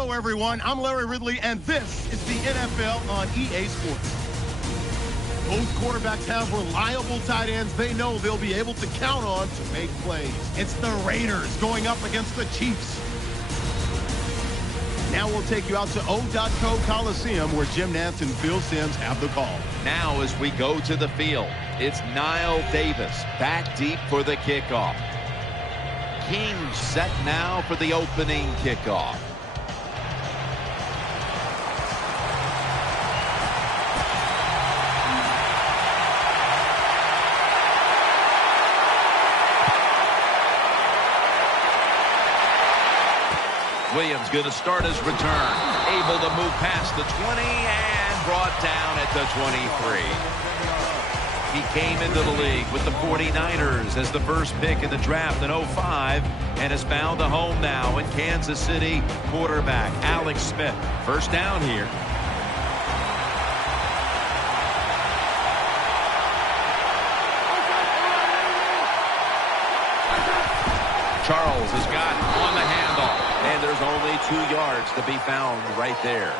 Hello, everyone. I'm Larry Ridley, and this is the NFL on EA Sports. Both quarterbacks have reliable tight ends they know they'll be able to count on to make plays. It's the Raiders going up against the Chiefs. Now we'll take you out to O.co Coliseum, where Jim Nantz and Phil Simms have the call. Now as we go to the field, it's Niall Davis back deep for the kickoff. Kings set now for the opening kickoff. Williams going to start his return. Able to move past the 20 and brought down at the 23. He came into the league with the 49ers as the first pick in the draft in 05 and has found a home now in Kansas City. Quarterback Alex Smith. First down here. Charles has got on the handoff. And there's only 2 yards to be found right there.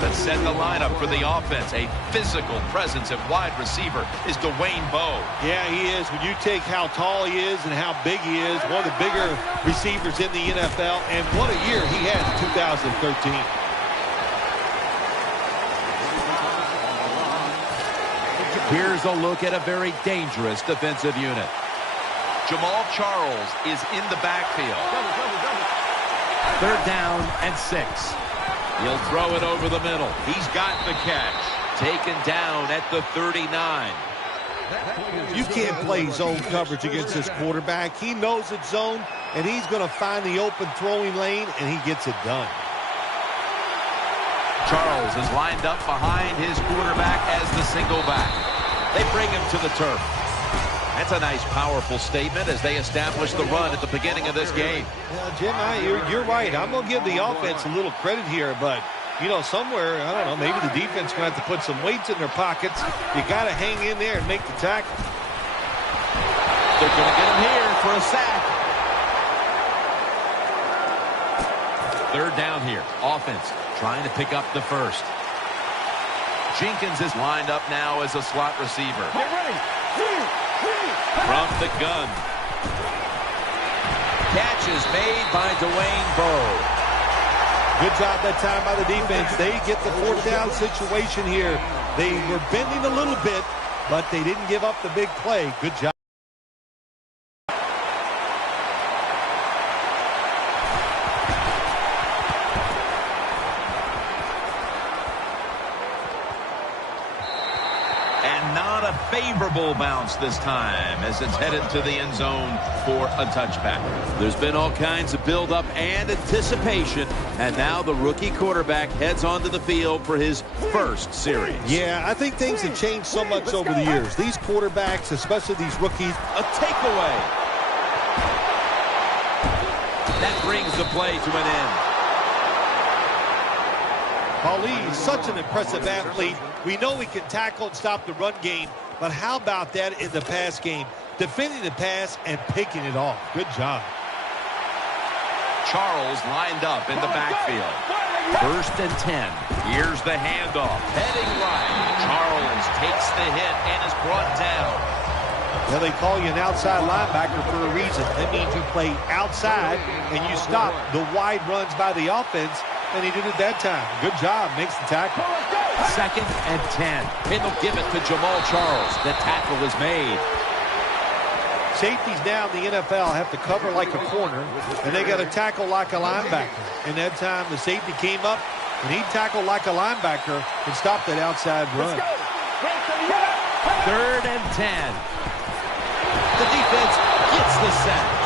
Let's set the lineup for the offense. A physical presence at wide receiver is Dwayne Bowe. Yeah, he is. When you take how tall he is and how big he is, one of the bigger receivers in the NFL, and what a year he had in 2013. Here's a look at a very dangerous defensive unit. Jamal Charles is in the backfield. Third down and 6. He'll throw it over the middle. He's got the catch. Taken down at the 39. You can't play zone coverage against this quarterback. He knows it's zone, and he's going to find the open throwing lane, and he gets it done. Charles is lined up behind his quarterback as the single back. They bring him to the turf. That's a nice, powerful statement as they establish the run at the beginning of this game. Jim, you're right. I'm going to give the offense a little credit here, but, you know, somewhere, I don't know, maybe the defense going to have to put some weights in their pockets. You got to hang in there and make the tackle. They're going to get him here for a sack. Third down here. Offense trying to pick up the first. Jenkins is lined up now as a slot receiver. Get ready. From the gun. Catch is made by Dwayne Bowe. Good job that time by the defense. They get the fourth down situation here. They were bending a little bit, but they didn't give up the big play. Good job. Favorable bounce this time as it's headed to the end zone for a touchback. There's been all kinds of build-up and anticipation, and now the rookie quarterback heads onto the field for his first series. Yeah, I think things have changed so much over the years. These quarterbacks, especially these rookies. A takeaway. That brings the play to an end. Paulie is such an impressive athlete. We know he can tackle and stop the run game, but how about that in the pass game? Defending the pass and picking it off. Good job. Charles lined up in the backfield. First and 10. Here's the handoff. Heading right. Charles takes the hit and is brought down. Well, they call you an outside linebacker for a reason. That means you play outside and you stop the wide runs by the offense, and he did it that time. Good job. Makes the tackle. Second and 10. And they'll give it to Jamal Charles. The tackle is made. Safeties now in the NFL have to cover like a corner, and they got to tackle like a linebacker. And that time the safety came up, and he tackled like a linebacker and stopped that outside run. Third and 10. The defense gets the sack.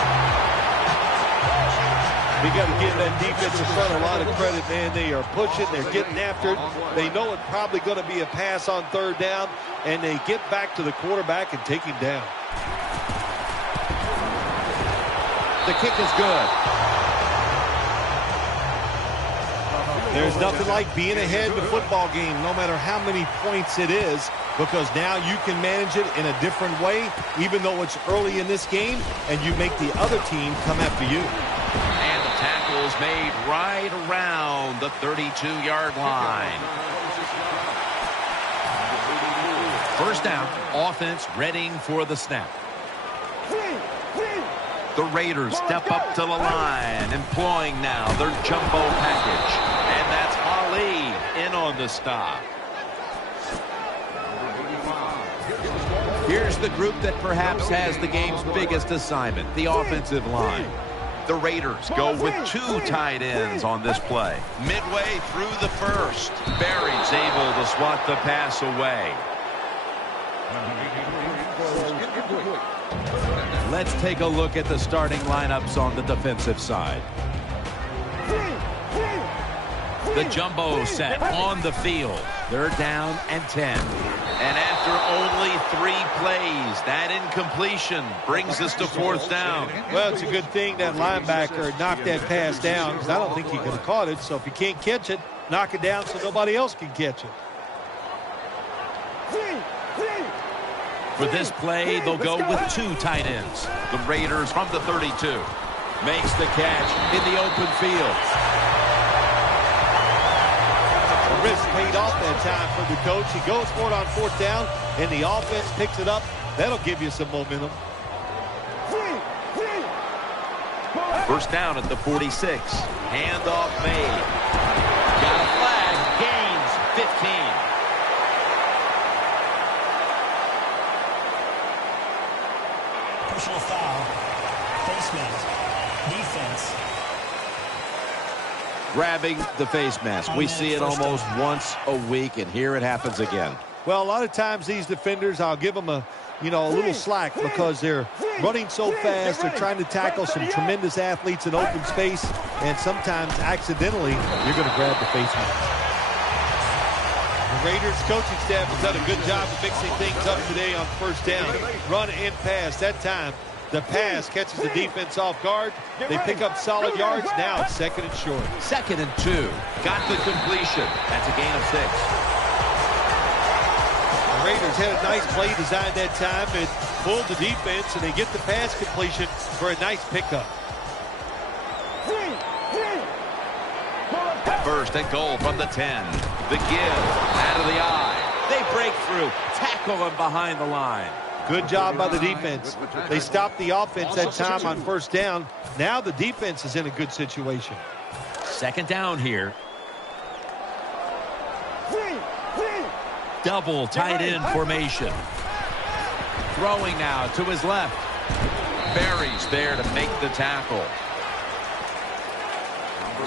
We got to give that defensive front a lot of credit, man. They are pushing. They're getting after it. They know it's probably going to be a pass on third down, and they get back to the quarterback and take him down. The kick is good. There's nothing like being ahead in the football game, no matter how many points it is, because now you can manage it in a different way, even though it's early in this game, and you make the other team come after you. And the tackles made right around the 32-yard line. First down, offense readying for the snap. The Raiders step up to the line, employing now their jumbo package. And that's Ali in on the stop. Here's the group that perhaps has the game's biggest assignment, the offensive line. The Raiders go with 2 tight ends on this play. Midway through the first, Barry's able to swat the pass away. Let's take a look at the starting lineups on the defensive side. The jumbo set on the field. They're down and 10. And after only 3 plays, that incompletion brings us to 4th down. Well, it's a good thing that linebacker knocked that pass down, because I don't think he could have caught it. So if you can't catch it, knock it down so nobody else can catch it. For this play, they'll go with 2 tight ends. The Raiders from the 32. Makes the catch in the open field. The risk paid off that time for the coach. He goes for it on 4th down, and the offense picks it up. That'll give you some momentum. First down at the 46. Handoff made. Got a flag. Gains 15. Personal foul, face mask, defense. Grabbing the face mask. We see it almost once a week, and here it happens again. Well, a lot of times these defenders, I'll give them a little slack because they're running so fast. They're trying to tackle some tremendous athletes in open space, and sometimes accidentally you're going to grab the face mask. The Raiders coaching staff has done a good job of mixing things up today on 1st down. Run and pass. That time, the pass catches the defense off guard. They pick up solid yards. Now it's 2nd and short. 2nd and 2. Got the completion. That's a gain of 6. The Raiders had a nice play design that time. It pulled the defense, and they get the pass completion for a nice pickup. 1st and goal from the 10. The give out of the eye. They break through. Tackle him behind the line. Good job by the defense. They stopped the offense that time on 1st down. Now the defense is in a good situation. 2nd down here. Double tight end formation. Throwing now to his left. Barry's there to make the tackle.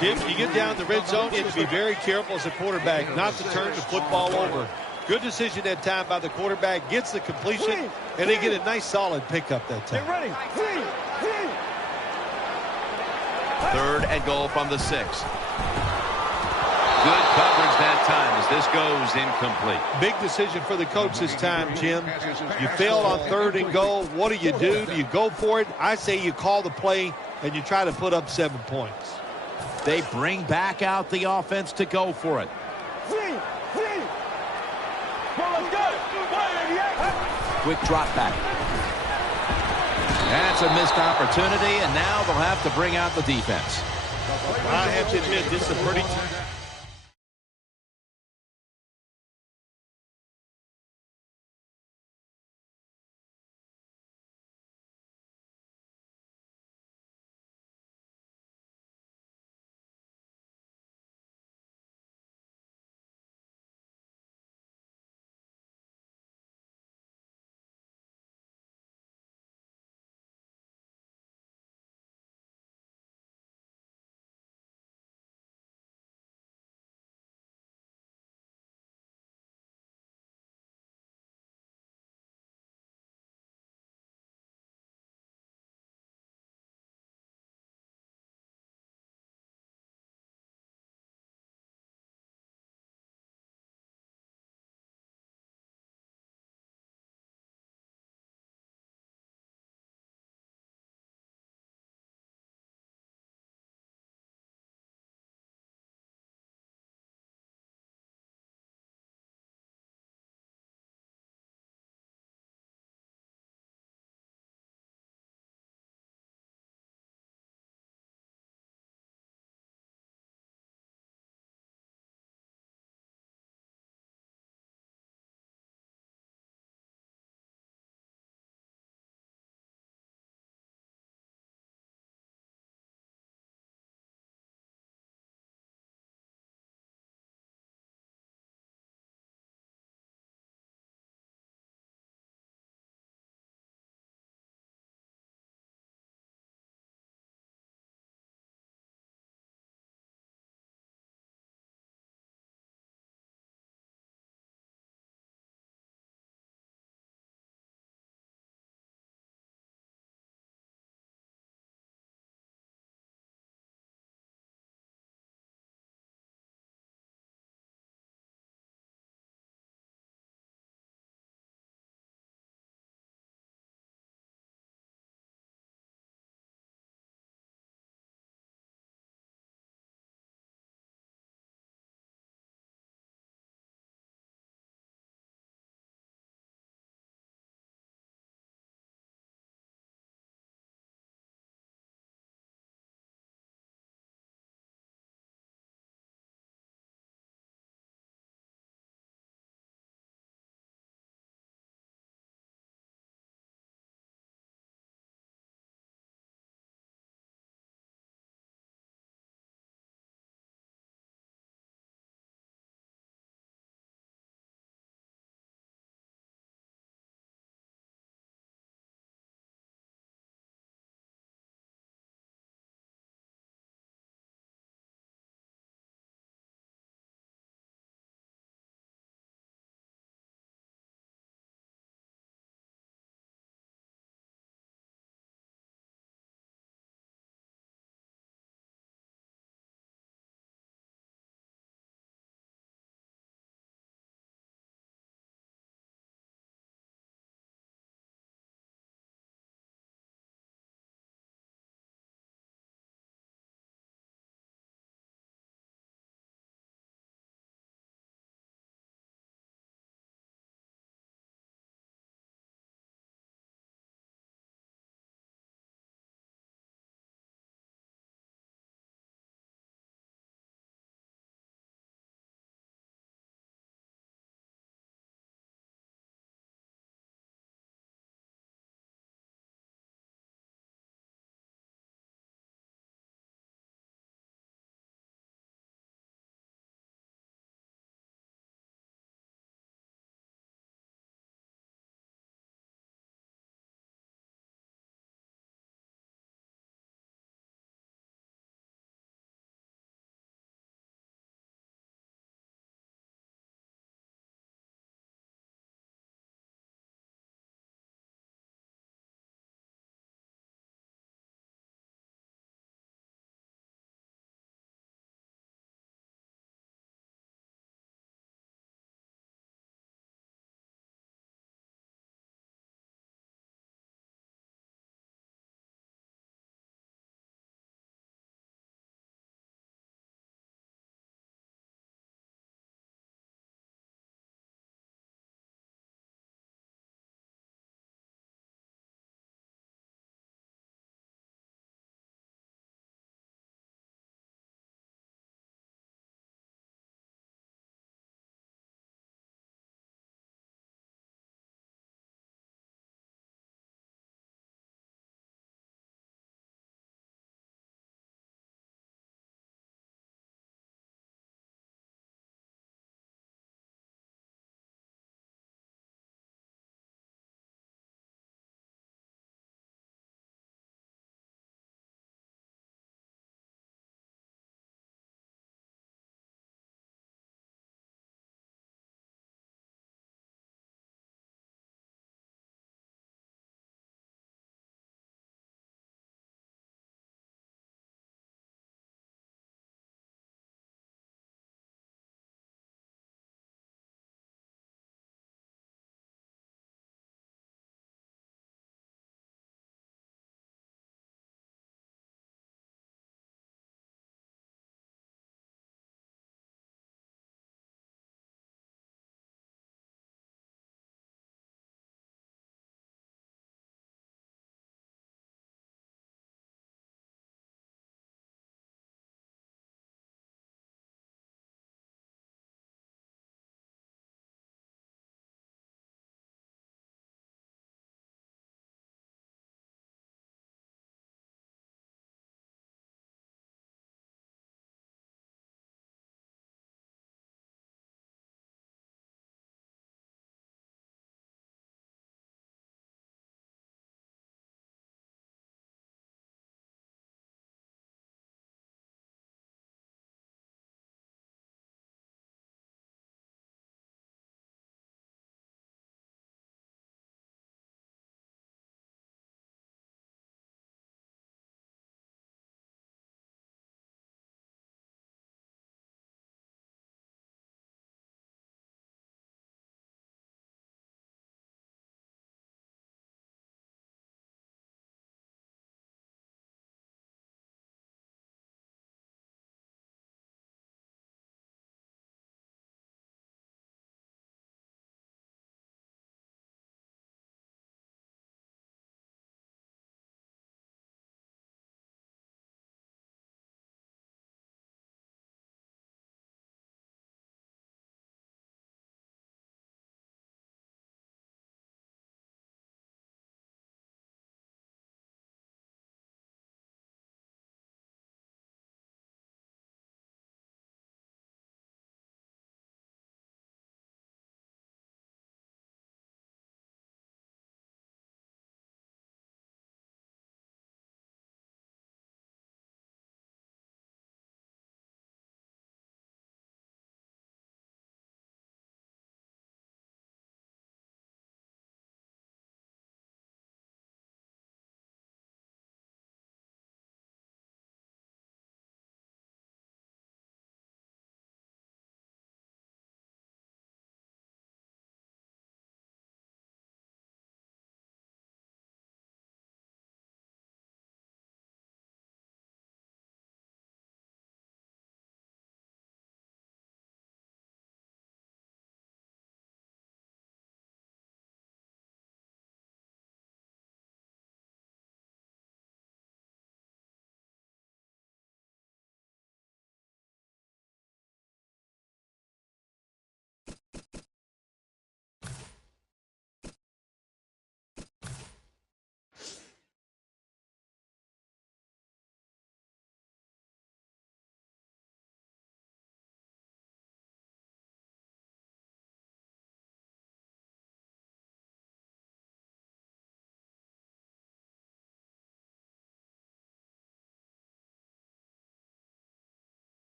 Jim, when you get down the red zone, you have to be very careful as a quarterback not to turn the football over. Good decision that time by the quarterback. Gets the completion, and they get a nice solid pickup that time. 3rd and goal from the 6. Good coverage that time as this goes incomplete. Big decision for the coach this time, Jim. You failed on 3rd and goal. What do? Do you go for it? I say you call the play, and you try to put up 7 points. They bring back out the offense to go for it. Quick drop back. That's a missed opportunity, and now they'll have to bring out the defense. I have to admit, this is a pretty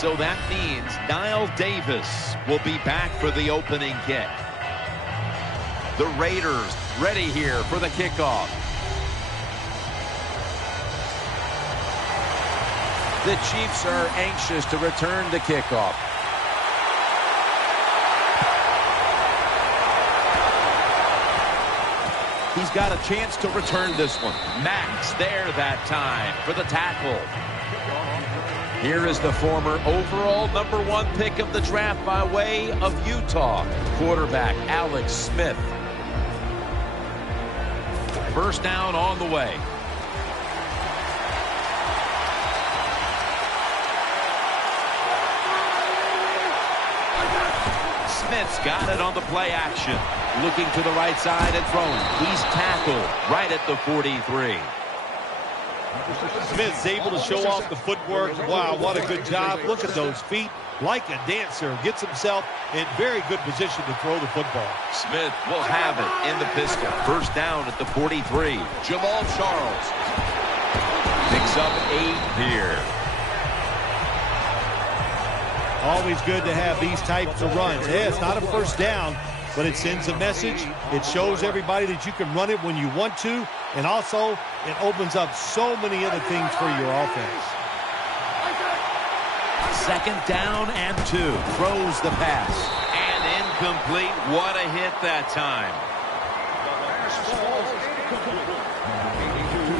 So that means Niall Davis will be back for the opening kick. The Raiders ready here for the kickoff. The Chiefs are anxious to return the kickoff. He's got a chance to return this one. Max there that time for the tackle. Here is the former overall #1 pick of the draft by way of Utah, quarterback Alex Smith. First down on the way. Smith's got it on the play action. Looking to the right side and throwing. He's tackled right at the 43. Smith's able to show off the footwork. Wow, what a good job. Look at those feet. Like a dancer. Gets himself in very good position to throw the football. Smith will have it in the pistol. First down at the 43. Jamal Charles picks up 8 here. Always good to have these types of runs. Yeah, it's not a first down, but it sends a message. It shows everybody that you can run it when you want to, and also it opens up so many other things for your offense. Second down and 2. Throws the pass. And incomplete. What a hit that time.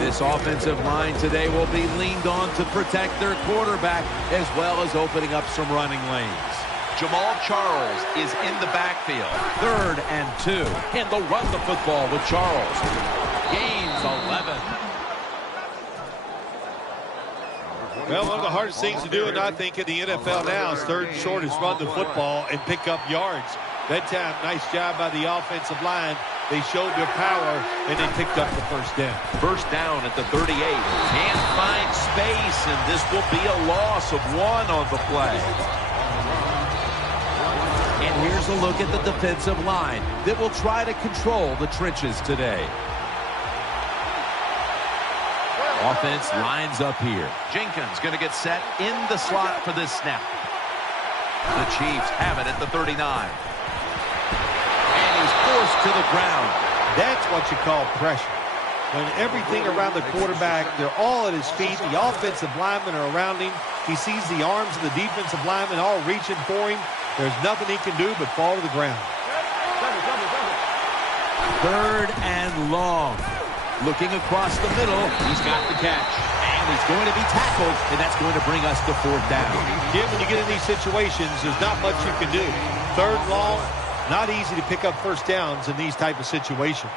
This offensive line today will be leaned on to protect their quarterback as well as opening up some running lanes. Jamal Charles is in the backfield. 3rd and 2. And they'll run the football with Charles. Gains 11. Well, one of the hardest things to do, and I think in the NFL now, is 3rd and short is run the football and pick up yards. That time, nice job by the offensive line. They showed their power, and they picked up the first down. First down at the 38. Can't find space, and this will be a loss of 1 on the play. And here's a look at the defensive line that will try to control the trenches today. Offense lines up here. Jenkins going to get set in the slot for this snap. The Chiefs have it at the 39. And he's forced to the ground. That's what you call pressure. When everything around the quarterback, they're all at his feet. The offensive linemen are around him. He sees the arms of the defensive linemen all reaching for him. There's nothing he can do but fall to the ground. 3rd and long. Looking across the middle, he's got the catch. And he's going to be tackled, and that's going to bring us to 4th down. Jim, when you get in these situations, there's not much you can do. 3rd and long, not easy to pick up first downs in these type of situations.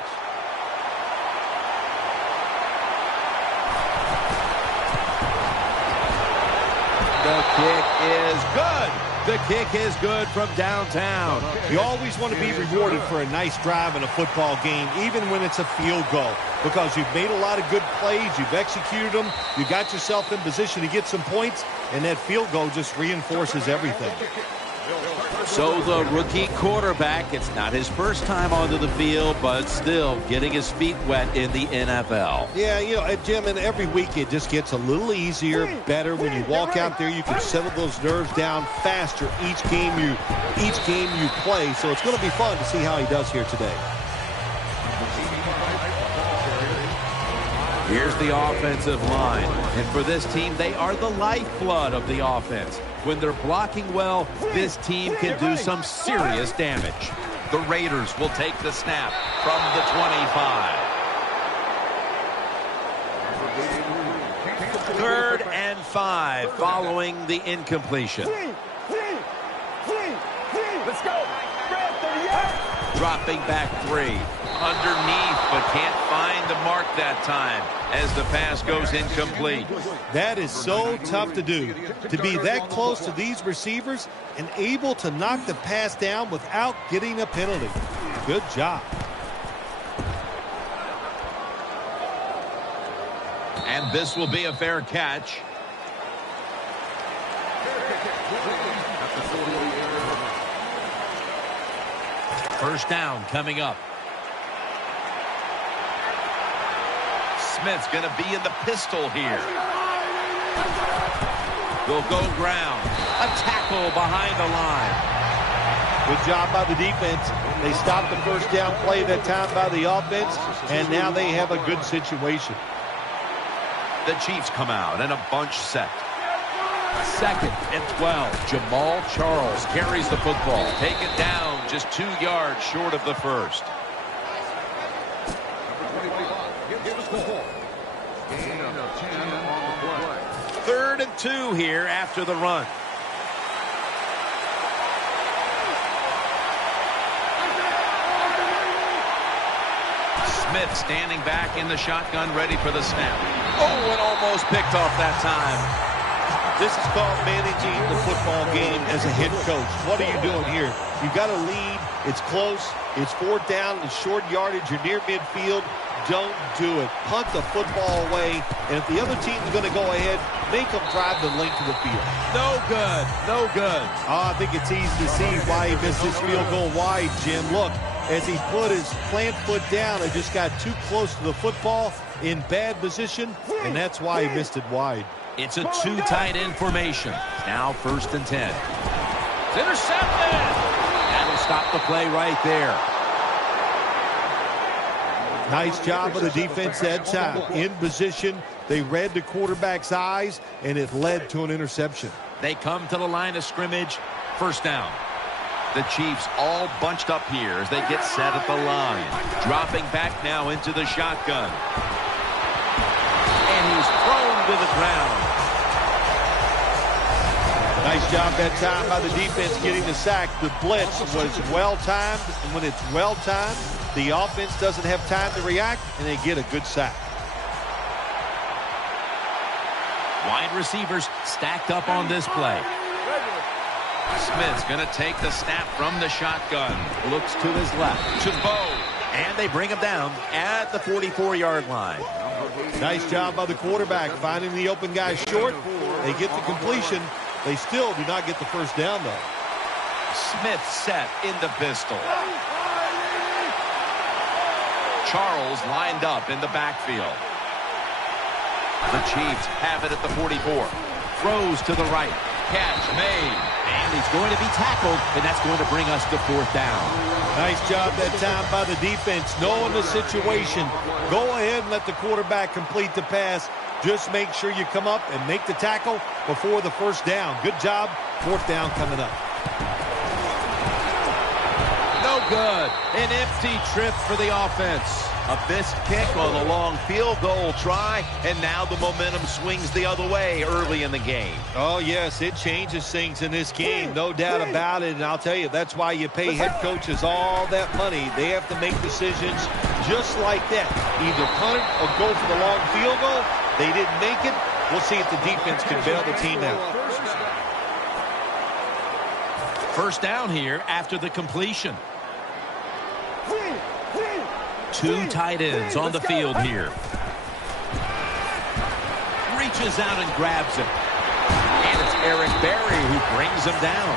The kick is good. The kick is good from downtown. You always want to be rewarded for a nice drive in a football game, even when it's a field goal, because you've made a lot of good plays, you've executed them, you got yourself in position to get some points, and that field goal just reinforces everything. So the rookie quarterback, it's not his first time onto the field, but still getting his feet wet in the NFL. Yeah, you know, Jim, and every week it just gets a little easier, better. When you walk out there, you can settle those nerves down faster each game you play. So it's going to be fun to see how he does here today. Here's the offensive line. And for this team, they are the lifeblood of the offense. When they're blocking well, this team can do some serious damage. The Raiders will take the snap from the 25. 3rd and 5 following the incompletion. Let's go. Dropping back 3. Underneath, but can't find the mark that time as the pass goes incomplete. That is so tough to do, to be that close to these receivers and able to knock the pass down without getting a penalty. Good job. And this will be a fair catch. First down coming up. Smith's going to be in the pistol here. will go ground. A tackle behind the line. Good job by the defense. They stopped the first down play that time by the offense, and now they have a good situation. The Chiefs come out in a bunch set. 2nd and 12. Jamal Charles carries the football. Taken down just 2 yards short of the first. Third and 2 here after the run. Smith standing back in the shotgun, ready for the snap. Oh, and almost picked off that time. This is called managing the football game as a head coach. What are you doing here? You've got a lead. It's close. It's 4th down. It's short yardage. You're near midfield. Don't do it. Punt the football away. And if the other team's going to go ahead, make them drive the length of the field. No good. No good. Oh, I think it's easy to see why he missed this field goal wide, Jim. Look, as he put his plant foot down, it just got too close to the football in bad position, and that's why he missed it wide. It's a 2 tight end formation. Now 1st and 10. It's intercepted. That'll stop the play right there. Nice job of the defense that time. In position, they read the quarterback's eyes, and it led to an interception. They come to the line of scrimmage. 1st down. The Chiefs all bunched up here as they get set at the line. Dropping back now into the shotgun. And he's thrown to the ground. Nice job that time by the defense getting the sack. The blitz was well-timed, and when it's well-timed, the offense doesn't have time to react, and they get a good sack. Wide receivers stacked up on this play. Smith's going to take the snap from the shotgun. Looks to his left. To Bo. And they bring him down at the 44-yard line. Nice job by the quarterback finding the open guy short. They get the completion. They still do not get the 1st down, though. Smith set in the pistol. Charles lined up in the backfield. The Chiefs have it at the 44. Throws to the right. Catch made. And he's going to be tackled, and that's going to bring us to 4th down. Nice job that time by the defense, knowing the situation. Go ahead and let the quarterback complete the pass. Just make sure you come up and make the tackle before the 1st down. Good job. 4th down coming up. No good. An empty trip for the offense. A missed kick on the long field goal try, and now the momentum swings the other way early in the game. Oh, yes, it changes things in this game, no doubt about it. And I'll tell you, that's why you pay head coaches all that money. They have to make decisions just like that. Either punt it or go for the long field goal. They didn't make it. We'll see if the defense can bail the team out. 1st down here after the completion. 2 tight ends on the field here. Reaches out and grabs it. And it's Eric Berry who brings him down.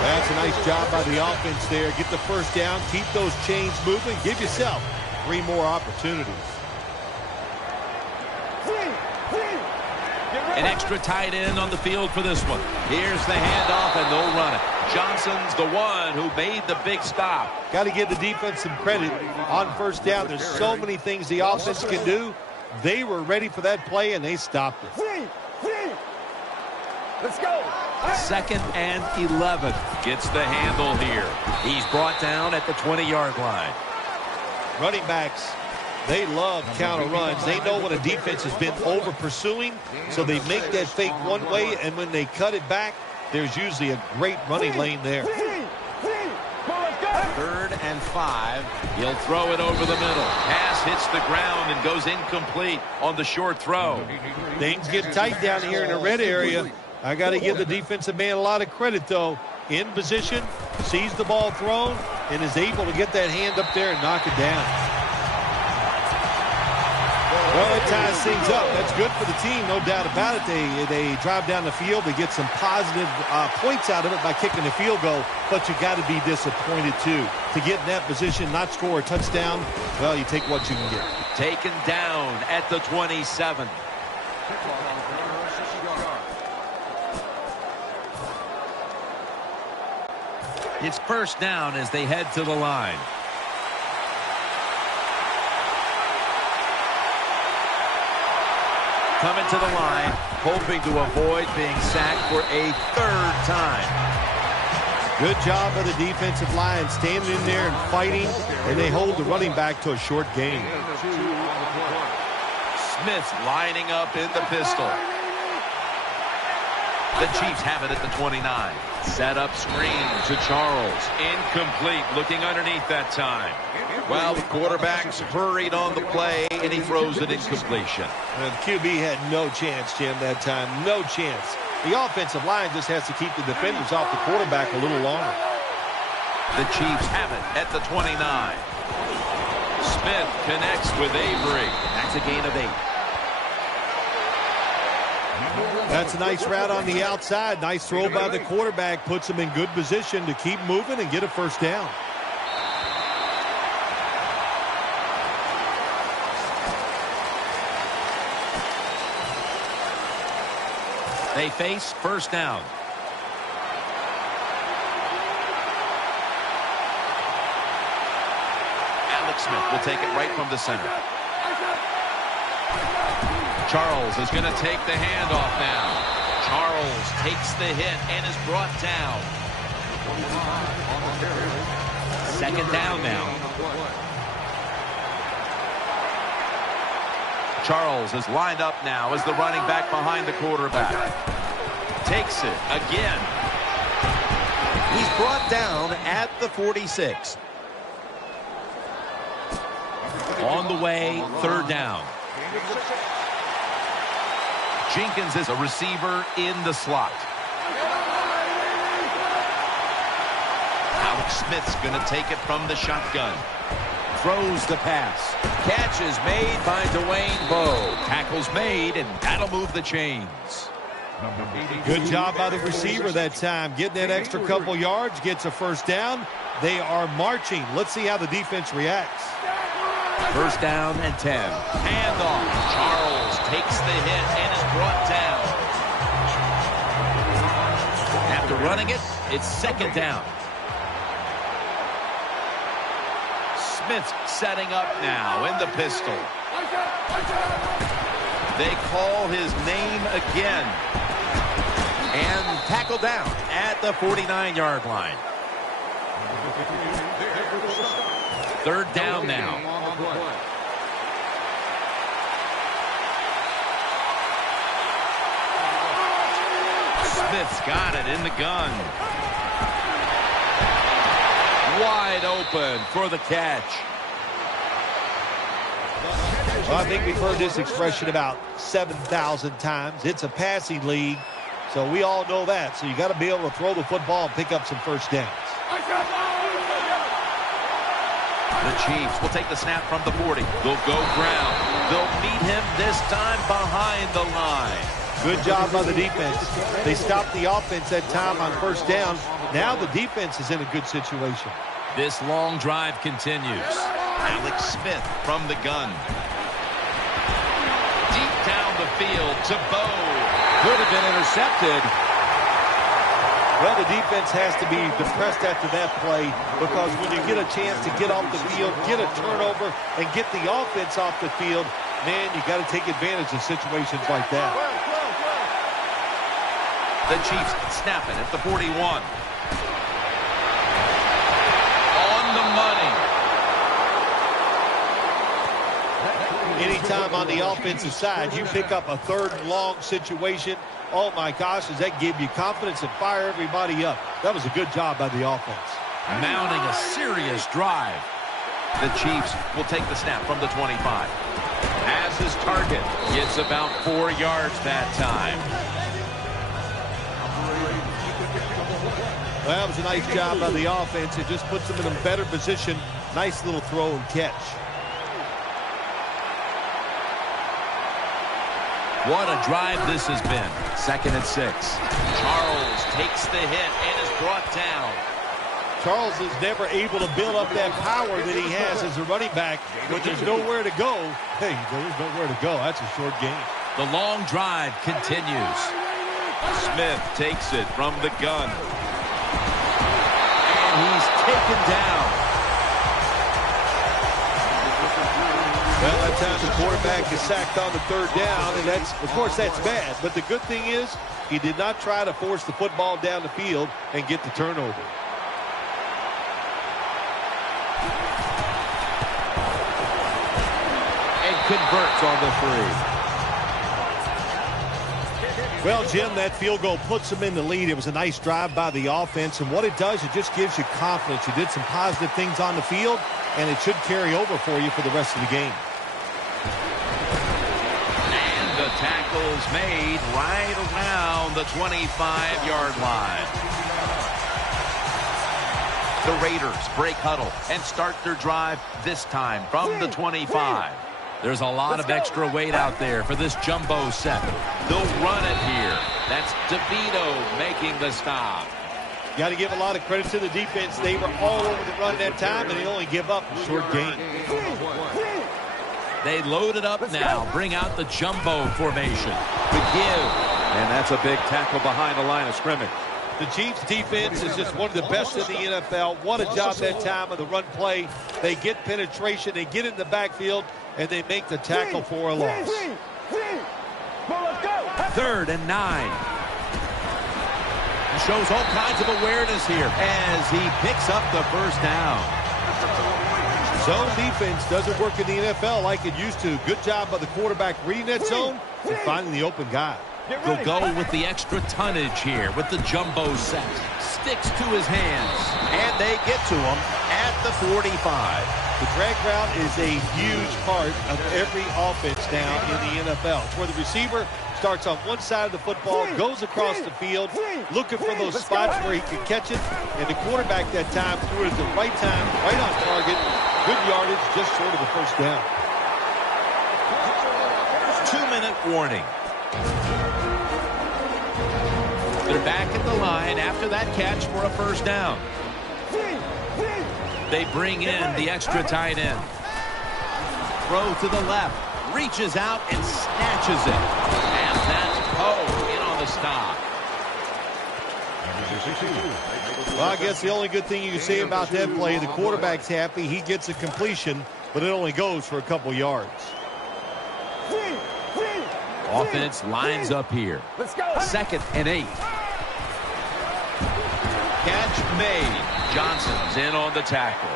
That's a nice job by the offense there. Get the 1st down, keep those chains moving, give yourself 3 more opportunities. An extra tight end on the field for this one. Here's the handoff, and they'll run it. Johnson's the one who made the big stop. Got to give the defense some credit on 1st down. There's so many things the offense can do. They were ready for that play, and they stopped it. Let's go. 2nd and 11. Gets the handle here. He's brought down at the 20-yard line. Running backs, they love counter runs. They know when a defense has been over pursuing, so they make that fake one way, and when they cut it back, there's usually a great running lane there. 3rd and 5. He'll throw it over the middle. Pass hits the ground and goes incomplete on the short throw. Things get tight down here in the red area. I got to give the defensive man a lot of credit, though. In position, sees the ball thrown, and is able to get that hand up there and knock it down. Well, it ties things up. That's good for the team, no doubt about it. They drive down the field. They get some positive points out of it by kicking the field goal, but you got to be disappointed, too. To get in that position, not score a touchdown, well, you take what you can get. Taken down at the 27. It's first down as they head to the line. Coming to the line, hoping to avoid being sacked for a third time. Good job by the defensive line standing in there and fighting, and they hold the running back to a short gain. Smith's lining up in the pistol. The Chiefs have it at the 29. Set up screen to Charles. Incomplete, looking underneath that time. Well, the quarterback's hurried on the play, and he throws it incompletion. And QB had no chance, Jim, that time. No chance. The offensive line just has to keep the defenders off the quarterback a little longer. The Chiefs have it at the 29. Smith connects with Avery. That's a gain of 8. That's a nice route on the outside. Nice throw by the quarterback. Puts him in good position to keep moving and get a first down. They face first down. Alex Smith will take it right from the center. Charles is going to take the handoff now. Charles takes the hit and is brought down. Second down now. Charles is lined up now as the running back behind the quarterback. Takes it again. He's brought down at the 46. On the way, third down. Jenkins is a receiver in the slot. Alex Smith's going to take it from the shotgun. Throws the pass. Catch is made by Dwayne Bowe. Tackle's made, and that'll move the chains. Good job by the receiver that time. Getting that extra couple yards, gets a first down. They are marching. Let's see how the defense reacts. First down and 10. Handoff. Charles takes the hit and is brought down. After running it, it's second down. Smith's setting up now in the pistol. They call his name again. And tackle down at the 49-yard line. Third down now. Smith's got it in the gun. Wide open for the catch. Well, I think we've heard this expression about 7,000 times. It's a passing league, so we all know that. So you got to be able to throw the football and pick up some first downs. The Chiefs will take the snap from the 40. They'll go ground. They'll meet him this time behind the line. Good job by the defense. They stopped the offense that time on first down. Now the defense is in a good situation. This long drive continues. Alex Smith from the gun. Deep down the field to Bowe. Could have been intercepted. Well, the defense has to be depressed after that play, because when you get a chance to get off the field, get a turnover, and get the offense off the field, man, you got to take advantage of situations like that. The Chiefs snap it at the 41. On the money. Anytime on the offensive side you pick up a third and long situation, oh my gosh, does that give you confidence and fire everybody up? That was a good job by the offense. Mounting a serious drive. The Chiefs will take the snap from the 25. As his target, gets about 4 yards that time. Well, that was a nice job by the offense. It just puts them in a better position. Nice little throw and catch. What a drive this has been. Second and 6. Charles takes the hit and is brought down. Charles is never able to build up that power that he has as a running back. When there's nowhere to go, hey, there's nowhere to go. That's a short game. The long drive continues. Smith takes it from the gun. And broken down. Well, that time the quarterback is sacked on the third down, and that's, of course, that's bad. But the good thing is he did not try to force the football down the field and get the turnover. And converts on the 3. Well, Jim, that field goal puts them in the lead. It was a nice drive by the offense, and what it does, it just gives you confidence. You did some positive things on the field, and it should carry over for you for the rest of the game. And the tackle's made right around the 25-yard line. The Raiders break huddle and start their drive this time from the 25. There's a lot of extra weight out there for this jumbo set. They'll run it here. That's DeVito making the stop. Got to give a lot of credit to the defense. They were all over the run that time, and they only give up a short gain. They load it up now. Bring out the jumbo formation. The give. And that's a big tackle behind the line of scrimmage. The Chiefs' defense is just one of the best in the NFL. What a job that time of the run play. They get penetration, they get in the backfield, and they make the tackle for a loss. 3rd and 9. He shows all kinds of awareness here as he picks up the first down. Zone defense doesn't work in the NFL like it used to. Good job by the quarterback reading that zone and finding the open guy. They'll go with the extra tonnage here with the jumbo set. Sticks to his hands. And they get to him at the 45. The drag route is a huge part of every offense now in the NFL. It's where the receiver starts on one side of the football, goes across the field, looking for those spots where he can catch it. And the quarterback that time threw it at the right time, right on target. Good yardage, just short of the first down. 2-minute warning. They're back at the line after that catch for a first down. They bring in the extra tight end. Throw to the left. Reaches out and snatches it. And that's Poe in on the stop. Well, I guess the only good thing you can say about that play, the quarterback's happy. He gets a completion, but it only goes for a couple yards. Offense lines up here. 2nd and 8. Catch made. Johnson's in on the tackle.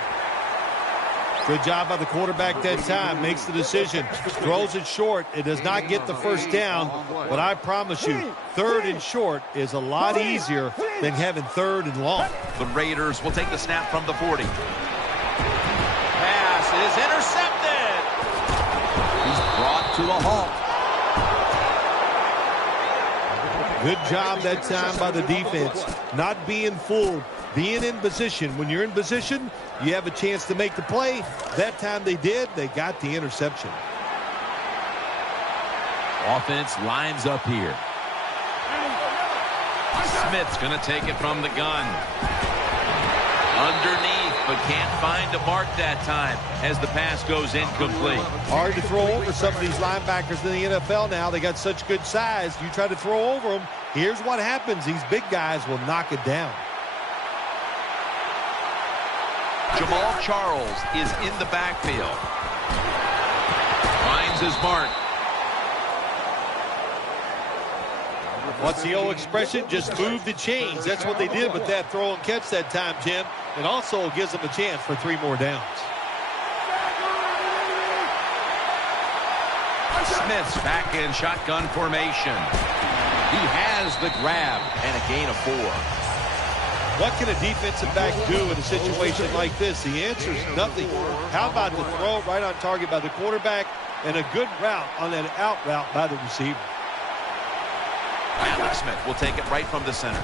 Good job by the quarterback that time. Makes the decision. Throws it short. It does not get the first down. But I promise you, 3rd and short is a lot easier than having 3rd and long. The Raiders will take the snap from the 40. Pass is intercepted. He's brought to a halt. Good job that time by the defense. Not being fooled. Being in position. When you're in position, you have a chance to make the play. That time they did. They got the interception. Offense lines up here. Smith's going to take it from the gun. Underneath, but can't find a mark that time as the pass goes incomplete. Hard to throw over some of these linebackers in the NFL now. They got such good size. You try to throw over them, here's what happens. These big guys will knock it down. Jamal Charles is in the backfield. Finds his mark. What's the old expression? Just move the chains. That's what they did with that throw and catch that time, Jim. It also gives them a chance for 3 more downs. Smith's back in shotgun formation. He has the grab and a gain of 4. What can a defensive back do in a situation like this? The answer is nothing. How about the throw right on target by the quarterback and a good route on that out route by the receiver? Alex Smith will take it right from the center.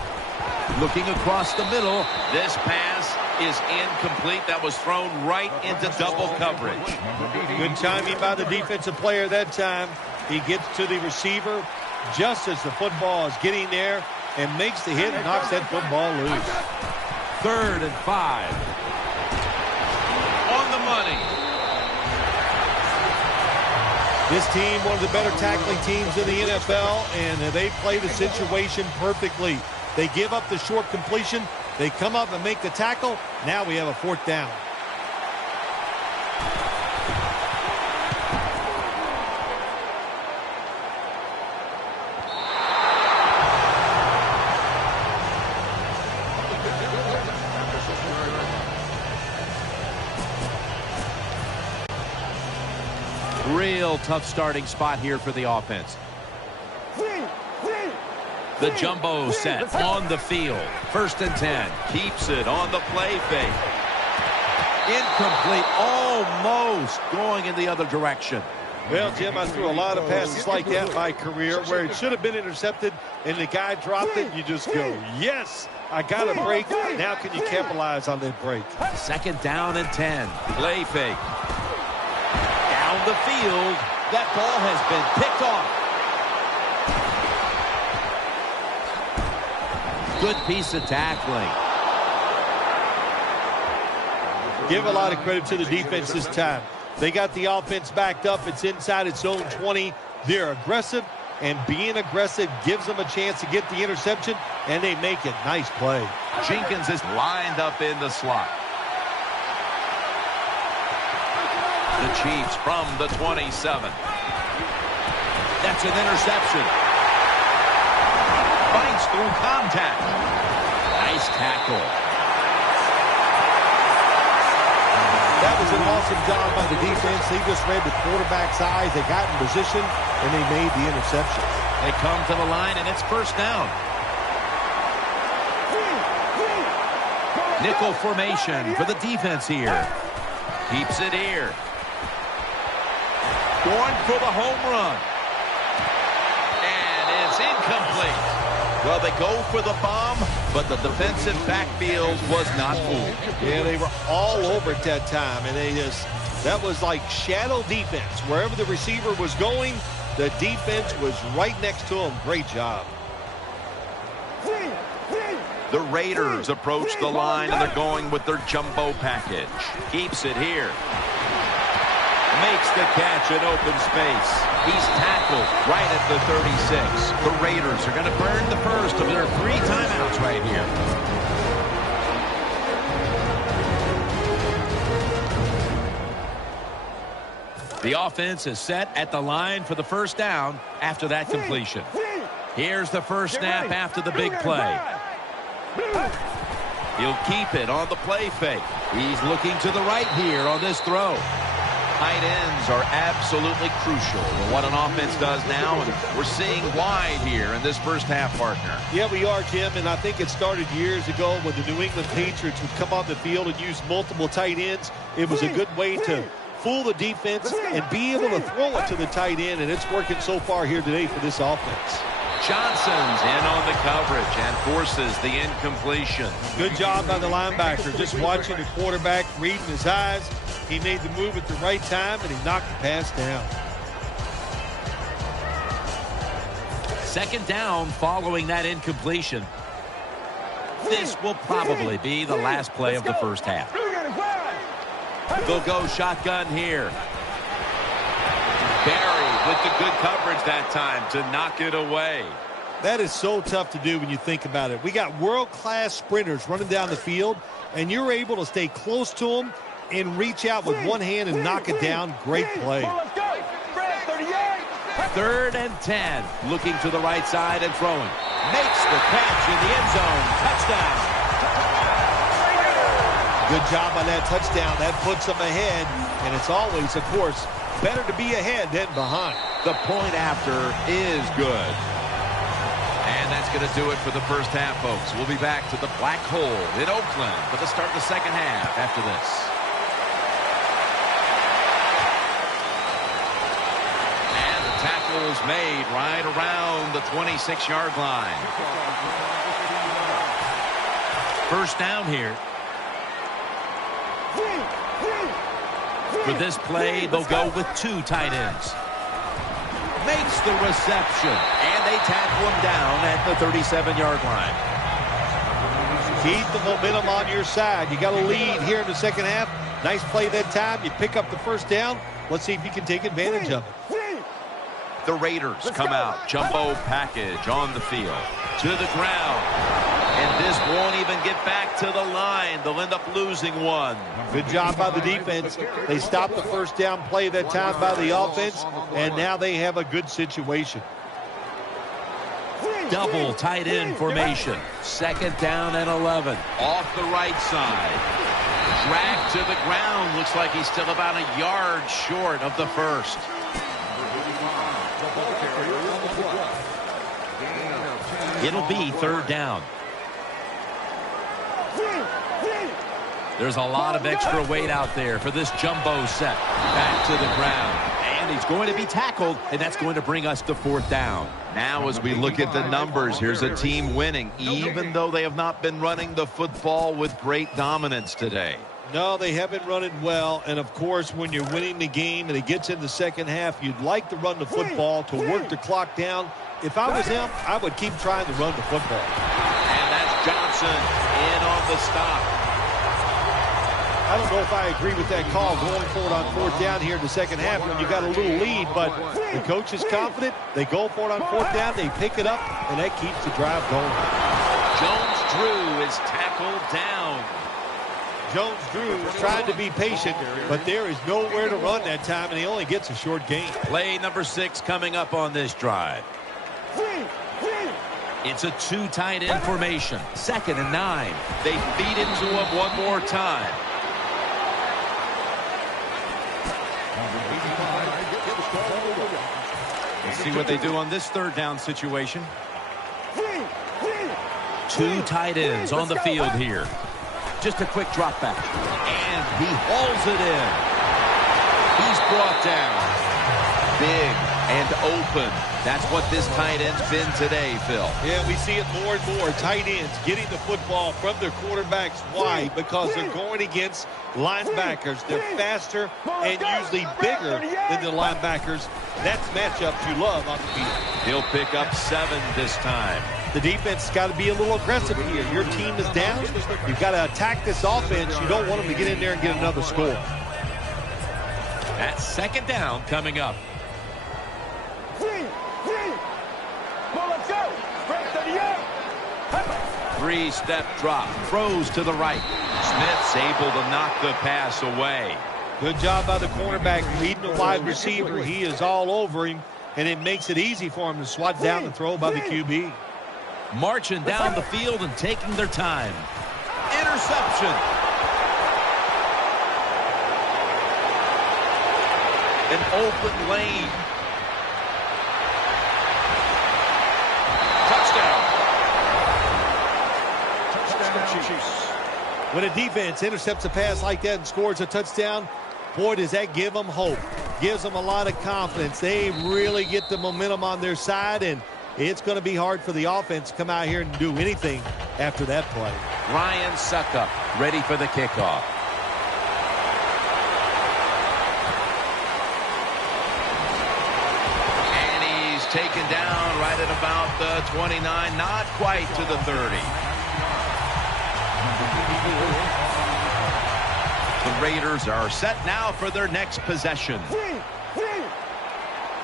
Looking across the middle. This pass is incomplete. That was thrown right into double coverage. Good timing by the defensive player that time. He gets to the receiver just as the football is getting there and makes the hit and knocks that football loose. 3rd and 5. On the money. This team, one of the better tackling teams in the NFL, and they play the situation perfectly. They give up the short completion. They come up and make the tackle. Now we have a 4th down. Real tough starting spot here for the offense. The jumbo set on the field. 1st and 10. Keeps it on the play fake. Incomplete. Almost going in the other direction. Well, Jim, I threw a lot of passes like that in my career where it should have been intercepted and the guy dropped it. You just go, yes, I got a break. Now can you capitalize on that break? 2nd down and 10. Play fake. Down the field. That ball has been picked off. Good piece of tackling. Give a lot of credit to the defense this time. They got the offense backed up. It's inside its own 20. They're aggressive, and being aggressive gives them a chance to get the interception, and they make it. Nice play. Jenkins is lined up in the slot. The Chiefs from the 27. That's an interception. Fights through contact. Nice tackle. That was an awesome job by the defense. They just read the quarterback's eyes. They got in position, and they made the interception. They come to the line, and it's 1st down. Nickel formation for the defense here. Keeps it here. Going for the home run. And it's incomplete. Well, they go for the bomb, but the defensive backfield was not fooled. Yeah, they were all over at that time, and that was like shadow defense. Wherever the receiver was going, the defense was right next to him. Great job. The Raiders approach the line, and they're going with their jumbo package. Keeps it here. Makes the catch in open space. He's tackled right at the 36. The Raiders are going to burn the first of their 3 timeouts right here. The offense is set at the line for the 1st down after that completion. Here's the first snap after the big play. He'll keep it on the play fake. He's looking to the right here on this throw. Tight ends are absolutely crucial to what an offense does now, and we're seeing why here in this 1st half, partner. Yeah, we are, Jim, and I think it started years ago when the New England Patriots would come on the field and use multiple tight ends. It was a good way to fool the defense and be able to throw it to the tight end, and it's working so far here today for this offense. Johnson's in on the coverage and forces the incompletion. Good job by the linebacker, just watching the quarterback, reading his eyes. He made the move at the right time, and he knocked the pass down. 2nd down following that incompletion. This will probably be the last play of the 1st half. They'll go shotgun here. Barry with the good coverage that time to knock it away. That is so tough to do when you think about it. We got world-class sprinters running down the field, and you're able to stay close to them and reach out with one hand and knock it down. Great play. 3rd and 10. Looking to the right side and throwing. Makes the catch in the end zone. Touchdown. Good job on that touchdown. That puts them ahead, and it's always, of course, better to be ahead than behind. The point after is good. And that's going to do it for the 1st half, folks. We'll be back to the Black Hole in Oakland for the start of the 2nd half after this. And the tackle is made right around the 26-yard line. 1st down here. For this play, they'll go with 2 tight ends. Makes the reception, and they tackle him down at the 37-yard line. Keep the momentum on your side. You got a lead here in the 2nd half. Nice play that time. You pick up the 1st down. Let's see if you can take advantage of it. The Raiders come out. Jumbo package on the field. To the ground. And this won't even get back to the line. They'll end up losing one. Good job by the defense. They stopped the first down play that time by the offense, and now they have a good situation. Double tight end formation. 2nd down and 11. Off the right side. Dragged to the ground. Looks like he's still about a yard short of the first. It'll be 3rd down. There's a lot of extra weight out there for this jumbo set. Back to the ground. And he's going to be tackled, and that's going to bring us to 4th down. Now as we look at the numbers, here's a team winning, even though they have not been running the football with great dominance today. No, they haven't run it well, and of course, when you're winning the game and it gets in the second half, you'd like to run the football to work the clock down. If I was them, I would keep trying to run the football. And that's Johnson in on the stop. I don't know if I agree with that call going forward on 4th down here in the second half when you got a little lead, but the coach is confident. They go for it on 4th down, they pick it up, and that keeps the drive going. Jones-Drew is tackled down. Jones-Drew is trying to be patient, but there is nowhere to run that time, and he only gets a short gain. Play number 6 coming up on this drive. It's a 2 tight end formation. 2nd and 9. They feed into him one more time. Let's see what they do on this 3rd down situation. 2 tight ends on the field here. Just a quick drop back. And he hauls it in. He's brought down. Big and open. That's what this tight end's been today, Phil. Yeah, we see it more and more. Tight ends getting the football from their quarterbacks. Why? Because they're going against linebackers. They're faster and usually bigger than the linebackers. That's matchups you love on the field. He'll pick up 7 this time. The defense has got to be a little aggressive here. Your team is down. You've got to attack this offense. You don't want them to get in there and get another score. That's 2nd down coming up. 3-step drop. Throws to the right. Smith's able to knock the pass away. Good job by the cornerback leading the wide receiver. He is all over him, and it makes it easy for him to swat down the throw by the QB. Marching down the field and taking their time. Interception. An open lane. Touchdown. When a defense intercepts a pass like that and scores a touchdown, boy, does that give them hope. Gives them a lot of confidence. They really get the momentum on their side, and it's going to be hard for the offense to come out here and do anything after that play. Ryan Suckup ready for the kickoff. And he's taken down right at about the 29, not quite to the 30. The Raiders are set now for their next possession.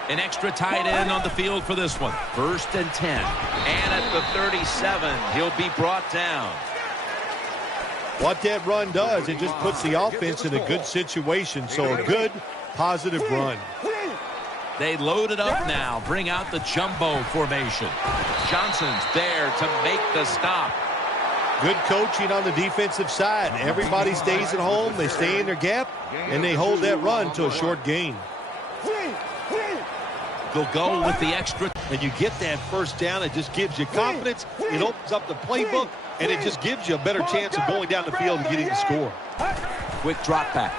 An extra tight end on the field for this one. 1st and 10. And at the 37, he'll be brought down. What that run does, it just puts the offense in a good situation. So a good, positive run. They load it up now. Bring out the jumbo formation. Johnson's there to make the stop. Good coaching on the defensive side. Everybody stays at home. They stay in their gap, and they hold that run to a short gain. They'll go with the extra. And you get that 1st down. It just gives you confidence. It opens up the playbook, and it just gives you a better chance of going down the field and getting the score. Quick drop back.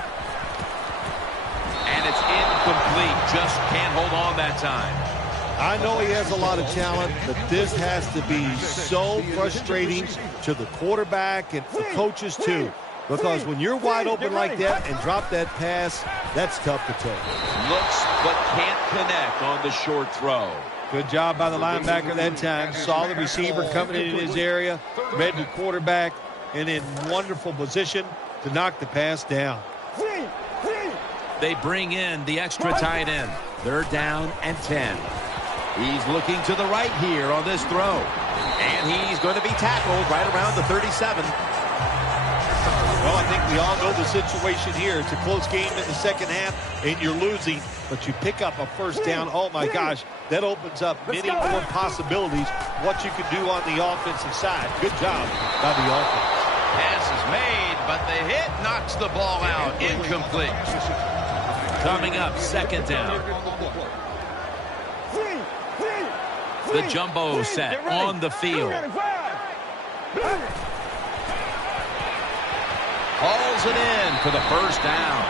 And it's incomplete. Just can't hold on that time. I know he has a lot of talent, but this has to be so frustrating to the quarterback and the coaches too. Because when you're wide open like that and drop that pass, that's tough to take. Looks but can't connect on the short throw. Good job by the linebacker that time. Saw the receiver coming in his area, read the quarterback, and in wonderful position to knock the pass down. They bring in the extra tight end. 3rd down and 10. He's looking to the right here on this throw. And he's going to be tackled right around the 37. Well, I think we all know the situation here. It's a close game in the second half, and you're losing, but you pick up a first down. Oh, my gosh, that opens up many more possibilities what you can do on the offensive side. Good job by the offense. Pass is made, but the hit knocks the ball out. Incomplete. Coming up, second down. The jumbo set on the field. Hauls it in for the first down.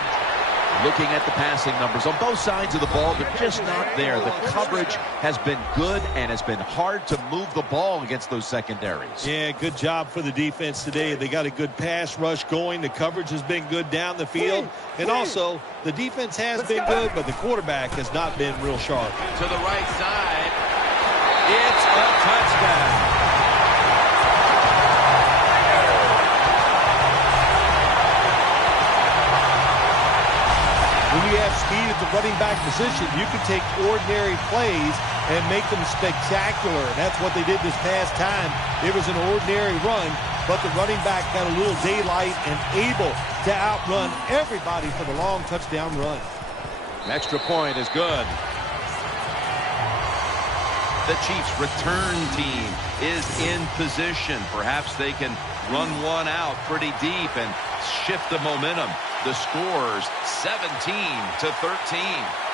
Looking at the passing numbers on both sides of the ball, they're just not there. The coverage has been good and has been hard to move the ball against those secondaries. Yeah, good job for the defense today. They got a good pass rush going. The coverage has been good down the field. And also, the defense has been good, but the quarterback has not been real sharp. To the right side. It's a touchdown. When you have speed at the running back position, you can take ordinary plays and make them spectacular. And that's what they did this past time. It was an ordinary run, but the running back got a little daylight and able to outrun everybody for the long touchdown run. An extra point is good. The Chiefs' return team is in position. Perhaps they can run one out pretty deep and shift the momentum. The score's 17-13.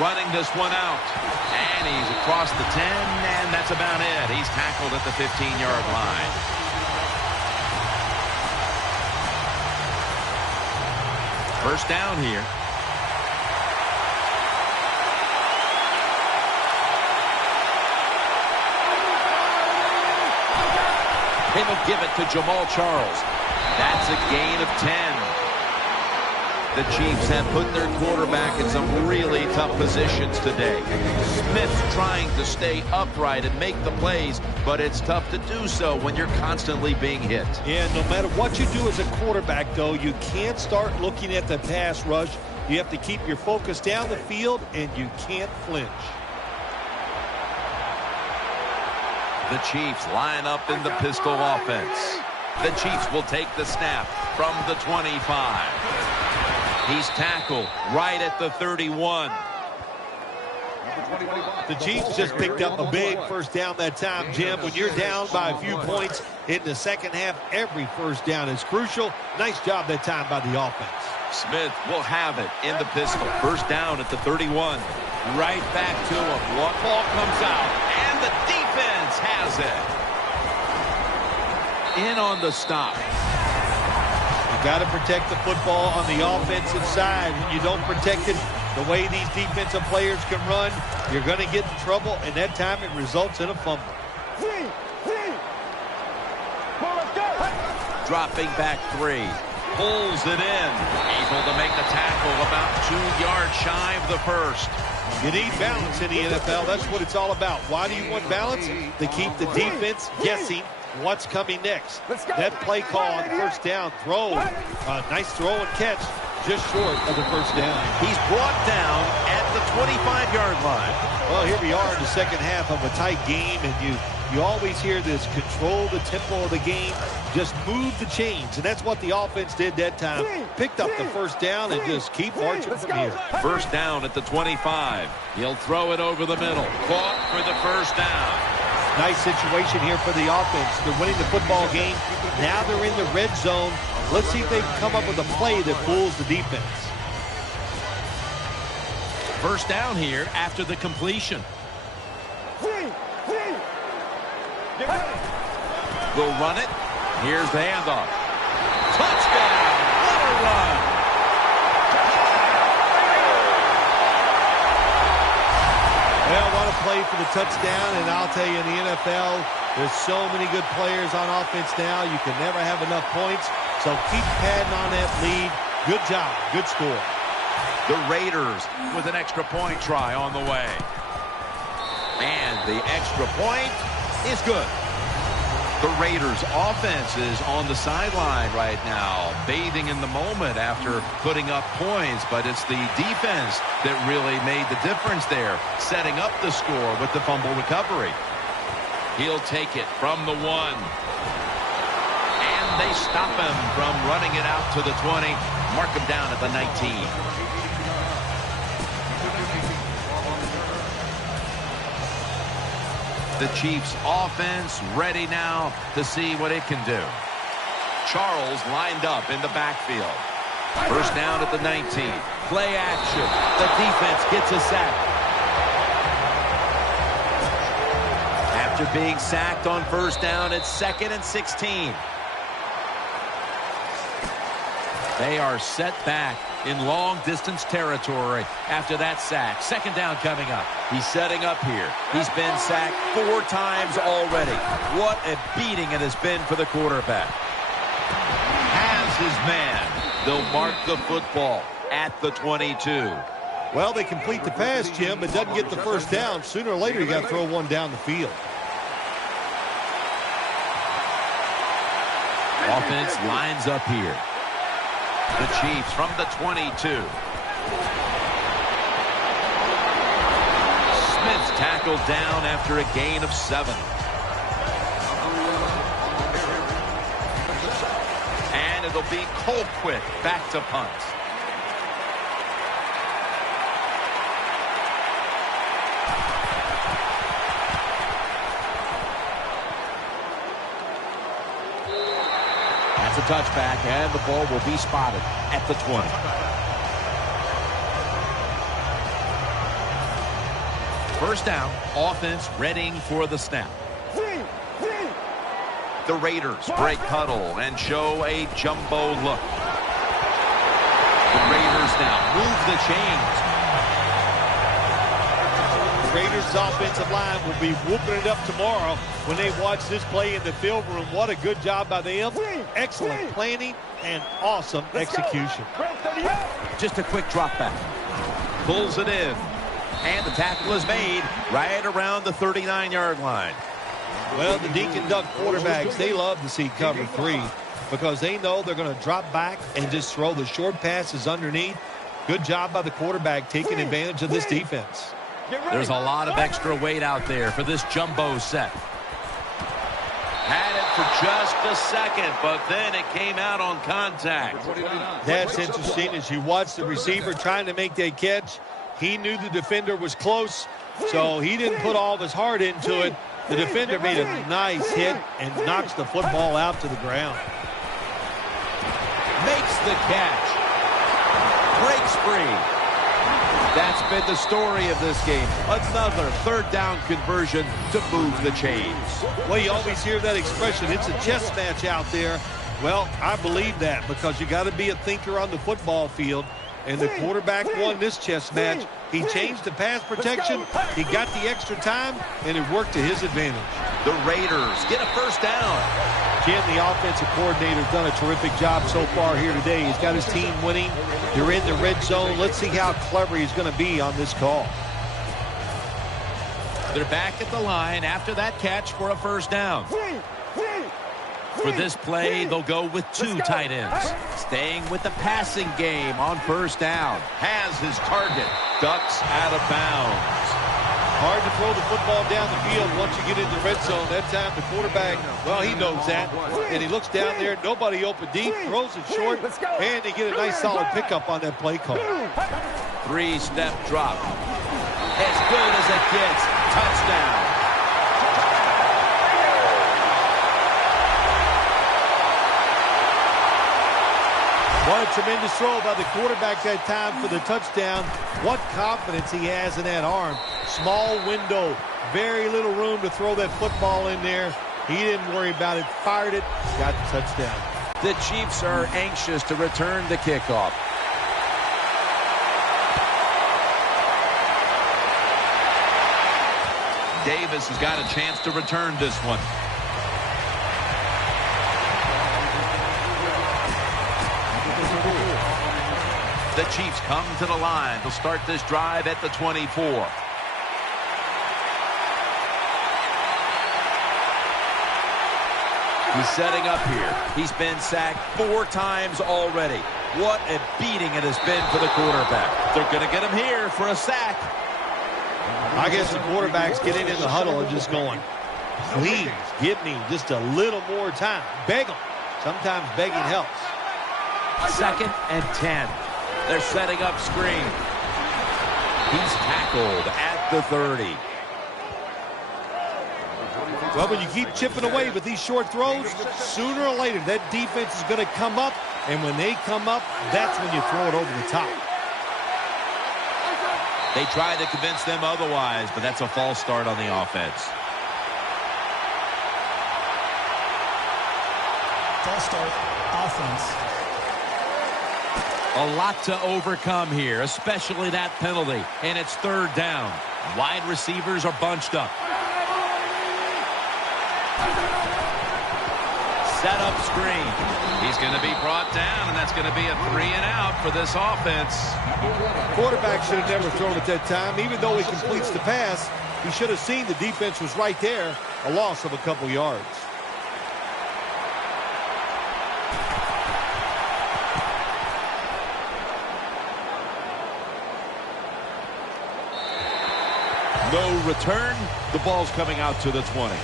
running this one out. And he's across the 10, and that's about it. He's tackled at the 15-yard line. First down here. They will give it to Jamal Charles. That's a gain of 10. The Chiefs have put their quarterback in some really tough positions today. Smith's trying to stay upright and make the plays, but it's tough to do so when you're constantly being hit. Yeah, no matter what you do as a quarterback, though, you can't start looking at the pass rush. You have to keep your focus down the field, and you can't flinch. The Chiefs line up in the pistol offense. The Chiefs will take the snap from the 25. He's tackled right at the 31. The Chiefs just picked up a big first down that time, Jim. When you're down by a few points in the second half, every first down is crucial. Nice job that time by the offense. Smith will have it in the pistol. First down at the 31. Right back to him. One ball comes out, and the defense has it. In on the stop. You got to protect the football on the offensive side. When you don't protect it the way these defensive players can run, you're going to get in trouble, and that time it results in a fumble. Dropping back 3. Pulls it in. Able to make the tackle about 2 yards shy of the first. You need balance in the NFL. That's what it's all about. Why do you want balance? To keep the defense guessing what's coming next. That play call on first down throw. Nice throw and catch. Just short of the first down. He's brought down at the 25-yard line. Well, here we are in the second half of a tight game, and you always hear this: control the tempo of the game, just move the chains, and that's what the offense did that time. Picked up the first down and just keep marching from here. First down at the 25. He'll throw it over the middle. Caught for the first down. Nice situation here for the offense. They're winning the football game. Now they're in the red zone. Let's see if they can come up with a play that fools the defense. First down here after the completion. We'll run it. Here's the handoff. Touchdown! What a run! Well, what a play for the touchdown, and I'll tell you, in the NFL, there's so many good players on offense now, you can never have enough points, so keep padding on that lead. Good job. Good score. The Raiders with an extra point try on the way. And the extra point is good. The Raiders offense is on the sideline right now, bathing in the moment after putting up points, but it's the defense that really made the difference there, setting up the score with the fumble recovery. He'll take it from the 1. And they stop him from running it out to the 20, mark him down at the 19. The Chiefs offense ready now to see what it can do. Charles lined up in the backfield. First down at the 19. Play action. The defense gets a sack. After being sacked on first down, it's 2nd and 16. They are set back in long-distance territory after that sack. Second down coming up. He's setting up here. He's been sacked 4 times already. What a beating it has been for the quarterback. Has his man. They'll mark the football at the 22. Well, they complete the pass, Jim, but doesn't get the first down. Sooner or later, you got to throw one down the field. Offense lines up here. The Chiefs from the 22. Smith's tackled down after a gain of 7. And it'll be Colquitt back to punt. That's a touchback, and the ball will be spotted at the 20. First down, offense readying for the snap. The Raiders break huddle and show a jumbo look. The Raiders now move the chains. The Raiders' offensive line will be whooping it up tomorrow when they watch this play in the film room. What a good job by them. Excellent planning and awesome execution. Just a quick drop back. Pulls it in. And the tackle is made right around the 39-yard line. Well, the Dink and Duck quarterbacks, they love to see cover 3 because they know they're going to drop back and just throw the short passes underneath. Good job by the quarterback taking advantage of this defense. There's a lot of extra weight out there for this jumbo set. Had it for just a second, but then it came out on contact. That's interesting as you watch the receiver trying to make that catch. He knew the defender was close, so he didn't put all of his heart into it. The defender made a nice hit and knocks the football out to the ground. Makes the catch. Breaks free. That's been the story of this game. Another third down conversion to move the chains. Well, you always hear that expression, it's a chess match out there. Well, I believe that because you got to be a thinker on the football field. And the quarterback won this chess match. He changed the pass protection. He got the extra time, and it worked to his advantage. The Raiders get a first down. Jim, the offensive coordinator, has done a terrific job so far here today. He's got his team winning. They're in the red zone. Let's see how clever he's going to be on this call. They're back at the line after that catch for a first down. For this play, they'll go with 2 tight ends. Staying with the passing game on first down. Has his target. Ducks out of bounds. Hard to throw the football down the field once you get into the red zone. That time the quarterback, well, he knows that. And he looks down there, nobody open deep, throws it short, and they get a nice solid pickup on that play call. 3-step drop. As good as it gets. Touchdown. What a tremendous throw by the quarterback that time for the touchdown. What confidence he has in that arm. Small window, very little room to throw that football in there. He didn't worry about it, fired it, got the touchdown. The Chiefs are anxious to return the kickoff. Davis has got a chance to return this one. The Chiefs come to the line to start this drive at the 24. He's setting up here. He's been sacked 4 times already. What a beating it has been for the quarterback. They're going to get him here for a sack. I guess the quarterback's getting in the huddle and just going, please give me just a little more time. Beg him. Sometimes begging helps. 2nd and 10. They're setting up screen. He's tackled at the 30. Well, when you keep chipping away with these short throws, sooner or later that defense is going to come up, and when they come up, that's when you throw it over the top. They tried to convince them otherwise, but that's a false start on the offense. False start, offense. A lot to overcome here, especially that penalty. And it's 3rd down. Wide receivers are bunched up. Set up screen. He's going to be brought down, and that's going to be a 3-and-out for this offense. Quarterback should have never thrown it that time. Even though he completes the pass, he should have seen the defense was right there. A loss of a couple yards. No return. The ball's coming out to the 20.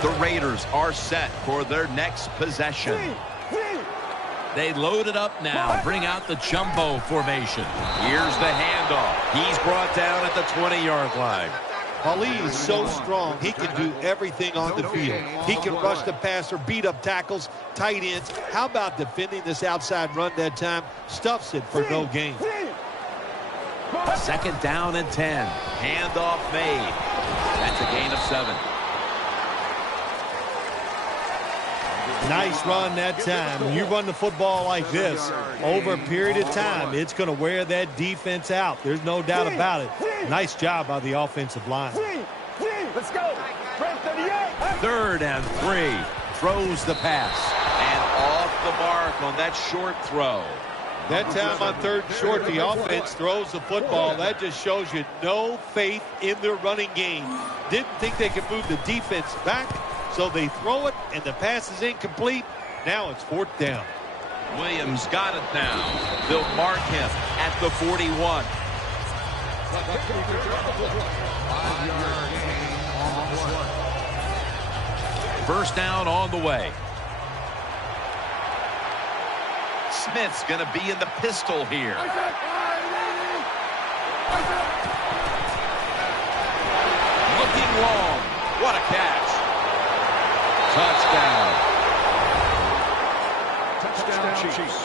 The Raiders are set for their next possession. They load it up now. Bring out the jumbo formation. Here's the handoff. He's brought down at the 20-yard line. Ali is so strong, he can do everything on the field. He can rush the passer, beat up tackles, tight ends. How about defending this outside run that time? Stuffs it for no gain. Second down and 10. Handoff made. That's a gain of 7. Nice run that time. When you run the football like this over a period of time, it's going to wear that defense out. There's no doubt about it. Nice job by the offensive line. Let's go. 3rd and 3. Throws the pass. And off the mark on that short throw. That time on 3rd and short, the offense throws the football. That just shows you no faith in their running game. Didn't think they could move the defense back, so they throw it, and the pass is incomplete. Now it's 4th down. Williams got it now. They'll mark him at the 41. First down on the way. Smith's going to be in the pistol here. Looking long. What a catch. Touchdown, Chiefs.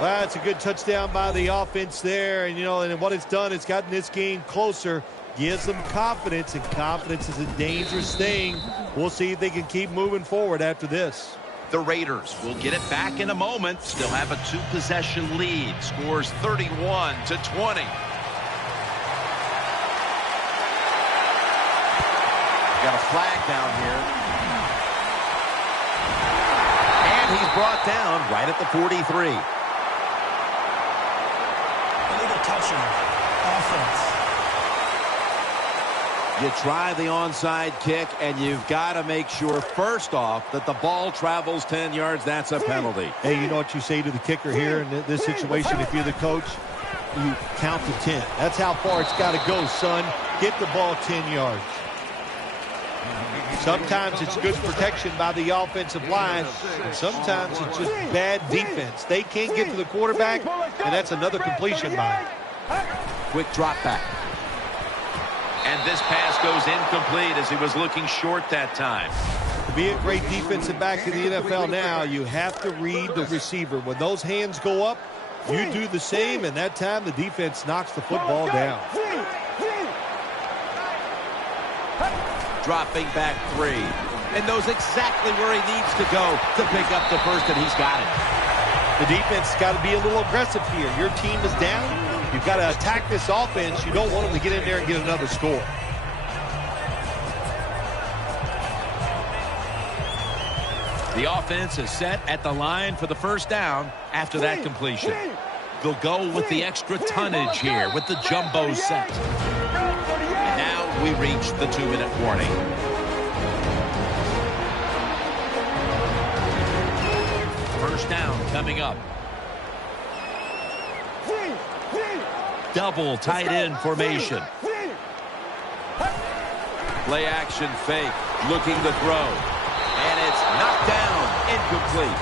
Well, that's a good touchdown by the offense there. And, you know, and what it's done, it's gotten this game closer, gives them confidence, and confidence is a dangerous thing. We'll see if they can keep moving forward after this. The Raiders will get it back in a moment. Still have a 2-possession lead. Scores 31-20. Got a flag down here. And he's brought down right at the 43. Illegal touching. Offense. You try the onside kick, and you've got to make sure, first off, that the ball travels 10 yards. That's a penalty. Hey, you know what you say to the kicker here in this situation? If you're the coach, you count to 10. That's how far it's got to go, son. Get the ball 10 yards. Sometimes it's good protection by the offensive line, and sometimes it's just bad defense. They can't get to the quarterback, and that's another completion by him. Quick drop back. And this pass goes incomplete as he was looking short that time. To be a great defensive back in the NFL now, you have to read the receiver. When those hands go up, you do the same, and that time the defense knocks the football down. Dropping back 3. And knows exactly where he needs to go to pick up the first, and he's got it. The defense has got to be a little aggressive here. Your team is down. You've got to attack this offense. You don't want them to get in there and get another score. The offense is set at the line for the first down after that completion. They'll go with the extra tonnage here with the jumbo set. And now we reach the 2-minute warning. First down coming up. Double tight end formation. Play action fake. Looking to throw. And it's knocked down. Incomplete.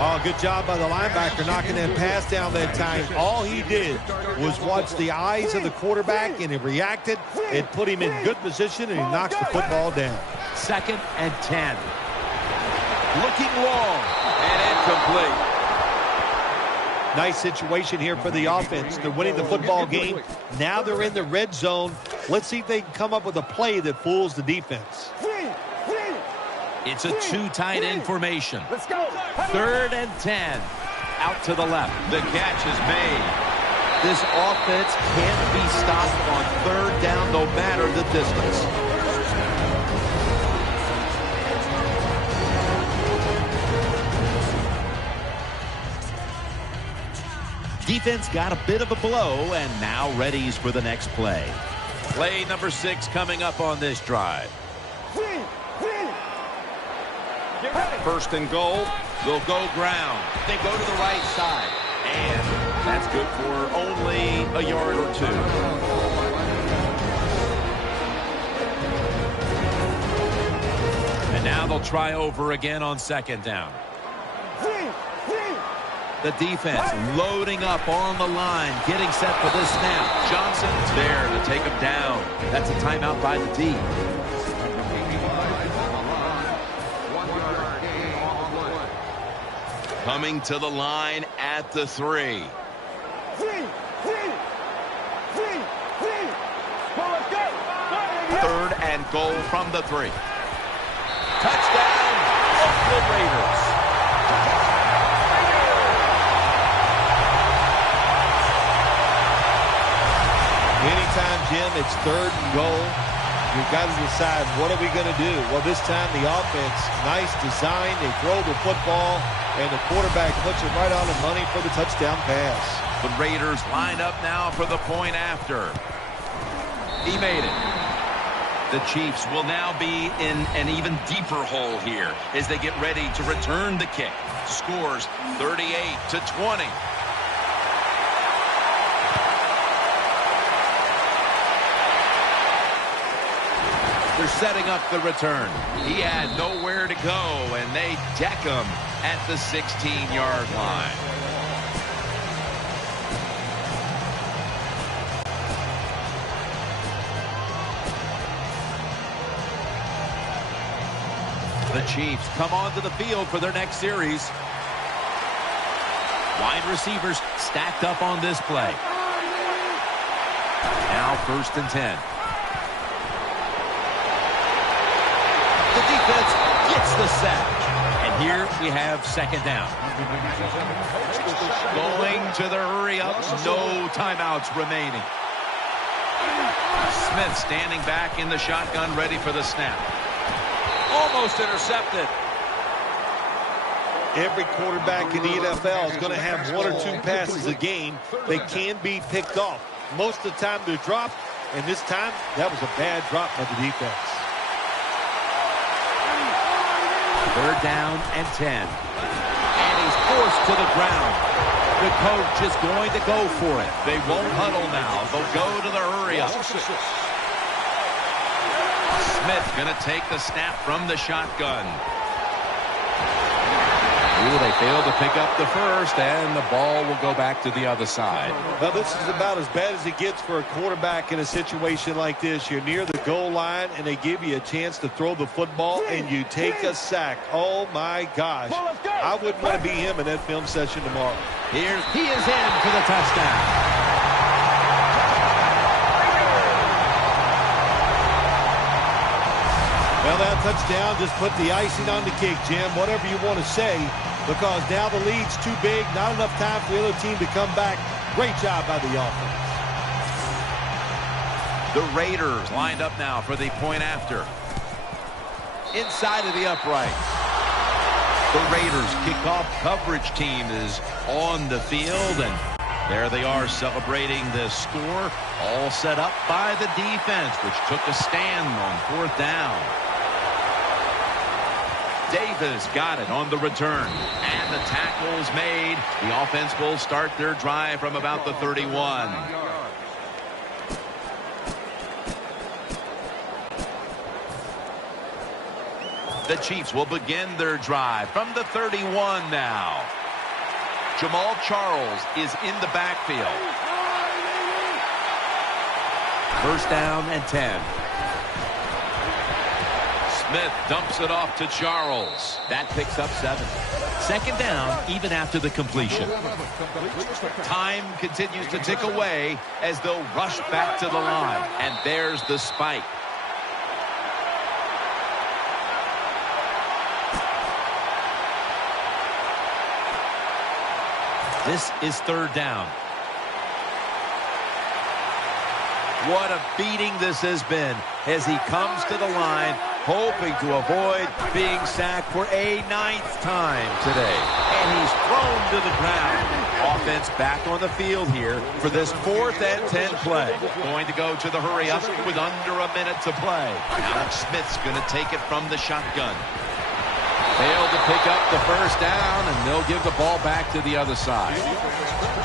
Oh, good job by the linebacker knocking that pass down that time. All he did was watch the eyes of the quarterback, and he reacted. It put him in good position, and he knocks the football down. 2nd and 10. Looking long. And incomplete. Nice situation here for the offense. They're winning the football game. Now they're in the red zone. Let's see if they can come up with a play that fools the defense. It's a 2 tight end formation. Let's go. 3rd and 10. Out to the left. The catch is made. This offense can't be stopped on 3rd down no matter the distance. Defense got a bit of a blow and now readies for the next play. Play number 6 coming up on this drive. 1st and goal. They'll go ground. They go to the right side. And that's good for only a yard or 2. And now they'll try over again on 2nd down. The defense loading up on the line, getting set for this snap. Johnson's there to take him down. That's a timeout by the D. Coming to the line at the 3. 3rd and goal from the 3. Touchdown, Oakland Raiders. Anytime, Jim, it's 3rd and goal, you've got to decide, what are we going to do? Well, this time the offense, nice design. They throw the football, and the quarterback puts it right on the money for the touchdown pass. The Raiders line up now for the point after. He made it. The Chiefs will now be in an even deeper hole here as they get ready to return the kick. Scores 38-20. They're setting up the return. He had nowhere to go, and they deck him at the 16-yard line. The Chiefs come onto the field for their next series. Wide receivers stacked up on this play. Now 1st and 10. The defense gets the sack. And here we have 2nd down. Going to the hurry up. No timeouts remaining. Smith standing back in the shotgun, ready for the snap. Almost intercepted. Every quarterback in the NFL is going to have 1 or 2 passes a game that can be picked off. Most of the time they're dropped, and this time that was a bad drop by the defense. 3rd down and 10. And he's forced to the ground. The coach is going to go for it. They won't huddle now. They'll go to the hurry up. Smith going to take the snap from the shotgun. Ooh, they failed to pick up the 1st, and the ball will go back to the other side. Well, this is about as bad as it gets for a quarterback in a situation like this. You're near the goal line, and they give you a chance to throw the football, and you take a sack. Oh, my gosh. I wouldn't want to be him in that film session tomorrow. He is in for the touchdown. Well, that touchdown just put the icing on the cake, Jim, whatever you want to say, because now the lead's too big, not enough time for the other team to come back. Great job by the offense. The Raiders lined up now for the point after. Inside of the upright. The Raiders kickoff coverage team is on the field, and there they are celebrating the score, all set up by the defense, which took a stand on 4th down. Davis got it on the return, and the tackle's made. The offense will start their drive from about the 31. The Chiefs will begin their drive from the 31 now. Jamal Charles is in the backfield. 1st down and 10. Smith dumps it off to Charles. That picks up 7. 2nd down, even after the completion. Time continues to tick away as they'll rush back to the line. And there's the spike. This is 3rd down. What a beating this has been as he comes to the line, hoping to avoid being sacked for a 9th time today. And he's thrown to the ground. Offense back on the field here for this 4th and 10 play. Going to go to the hurry up with under a minute to play. Alex Smith's going to take it from the shotgun. Failed to pick up the 1st down, and they'll give the ball back to the other side.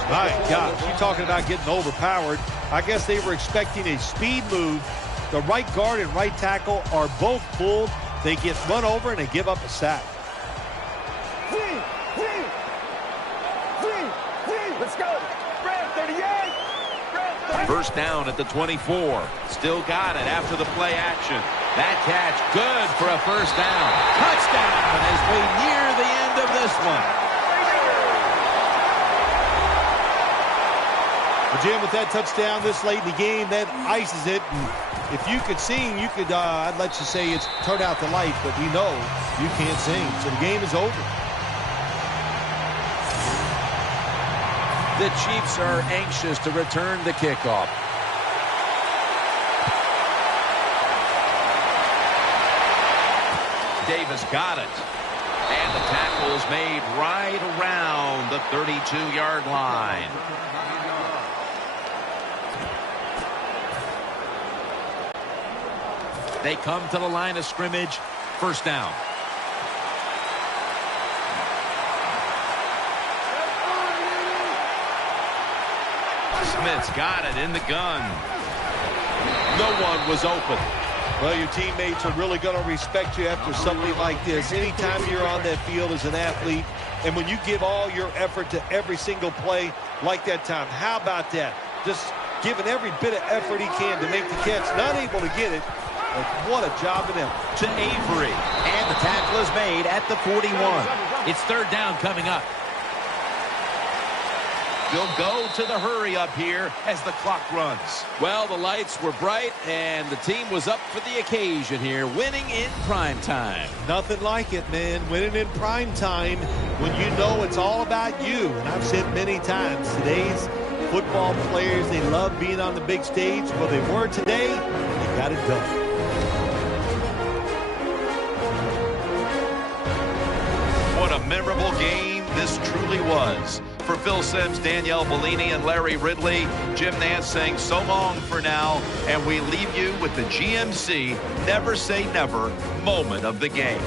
My gosh, you're talking about getting overpowered. I guess they were expecting a speed move. The right guard and right tackle are both pulled. They get run over, and they give up a sack. Let's go. Brad, 38. 1st down at the 24. Still got it after the play action. That catch good for a 1st down. Touchdown as we near the end of this one. Jim, with that touchdown this late in the game, that ices it. And if you could sing, you could, I'd let you say it's turned out the light, but we know you can't sing. So the game is over. The Chiefs are anxious to return the kickoff. Davis got it. And the tackle is made right around the 32-yard line. They come to the line of scrimmage. First down. Smith's got it in the gun. No one was open. Well, your teammates are really going to respect you after something like this. Anytime you're on that field as an athlete, and when you give all your effort to every single play like that time, how about that? Just giving every bit of effort he can to make the catch. Not able to get it, but what a job of them. To Avery. And the tackle is made at the 41. It's third down coming up. They'll go to the hurry up here as the clock runs. Well, the lights were bright, and the team was up for the occasion here, winning in prime time. Nothing like it, man. Winning in prime time when you know it's all about you. And I've said many times, today's football players, they love being on the big stage. Well, they were today, and they got it done. What a memorable game this truly was. For Phil Simms, Danielle Bellini, and Larry Ridley, Jim Nantz saying so long for now, and we leave you with the GMC Never Say Never moment of the game.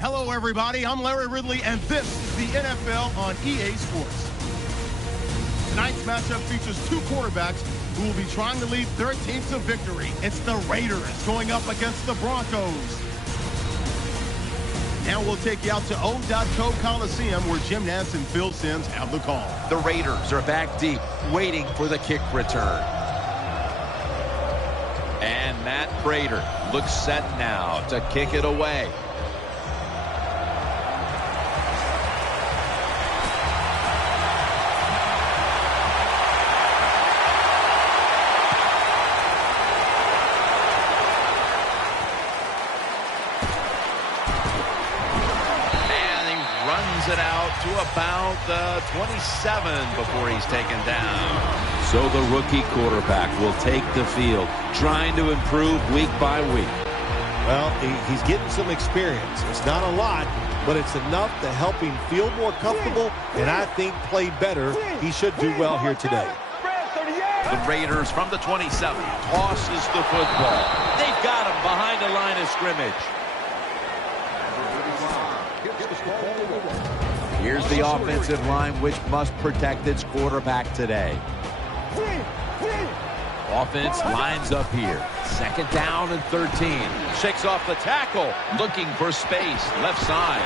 Hello, everybody. I'm Larry Ridley, and this is the NFL on EA Sports. Tonight's matchup features two quarterbacks who will be trying to lead their team to victory. It's the Raiders going up against the Broncos. Now we'll take you out to O.Co Coliseum, where Jim Nantz and Phil Simms have the call. The Raiders are back deep, waiting for the kick return. And Matt Prater looks set now to kick it away. It out to about the 27 before he's taken down. So the rookie quarterback will take the field, trying to improve week by week. Well, he's getting some experience. It's not a lot, but it's enough to help him feel more comfortable and I think play better. He should do well here today. The Raiders from the 27 tosses the football. They've got him behind the line of scrimmage. Here's the offensive line, which must protect its quarterback today. Offense lines up here. 2nd down and 13. Shakes off the tackle. Looking for space. Left side.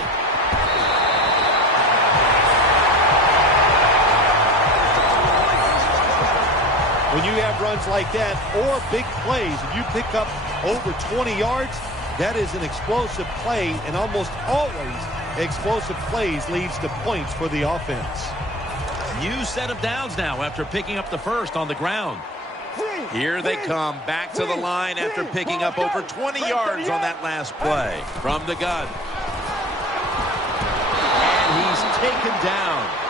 When you have runs like that or big plays and you pick up over 20 yards, that is an explosive play, and almost always explosive plays leads to points for the offense. New set of downs now after picking up the first on the ground. Here they come back to the line after picking up over 20 yards on that last play. From the gun. And he's taken down.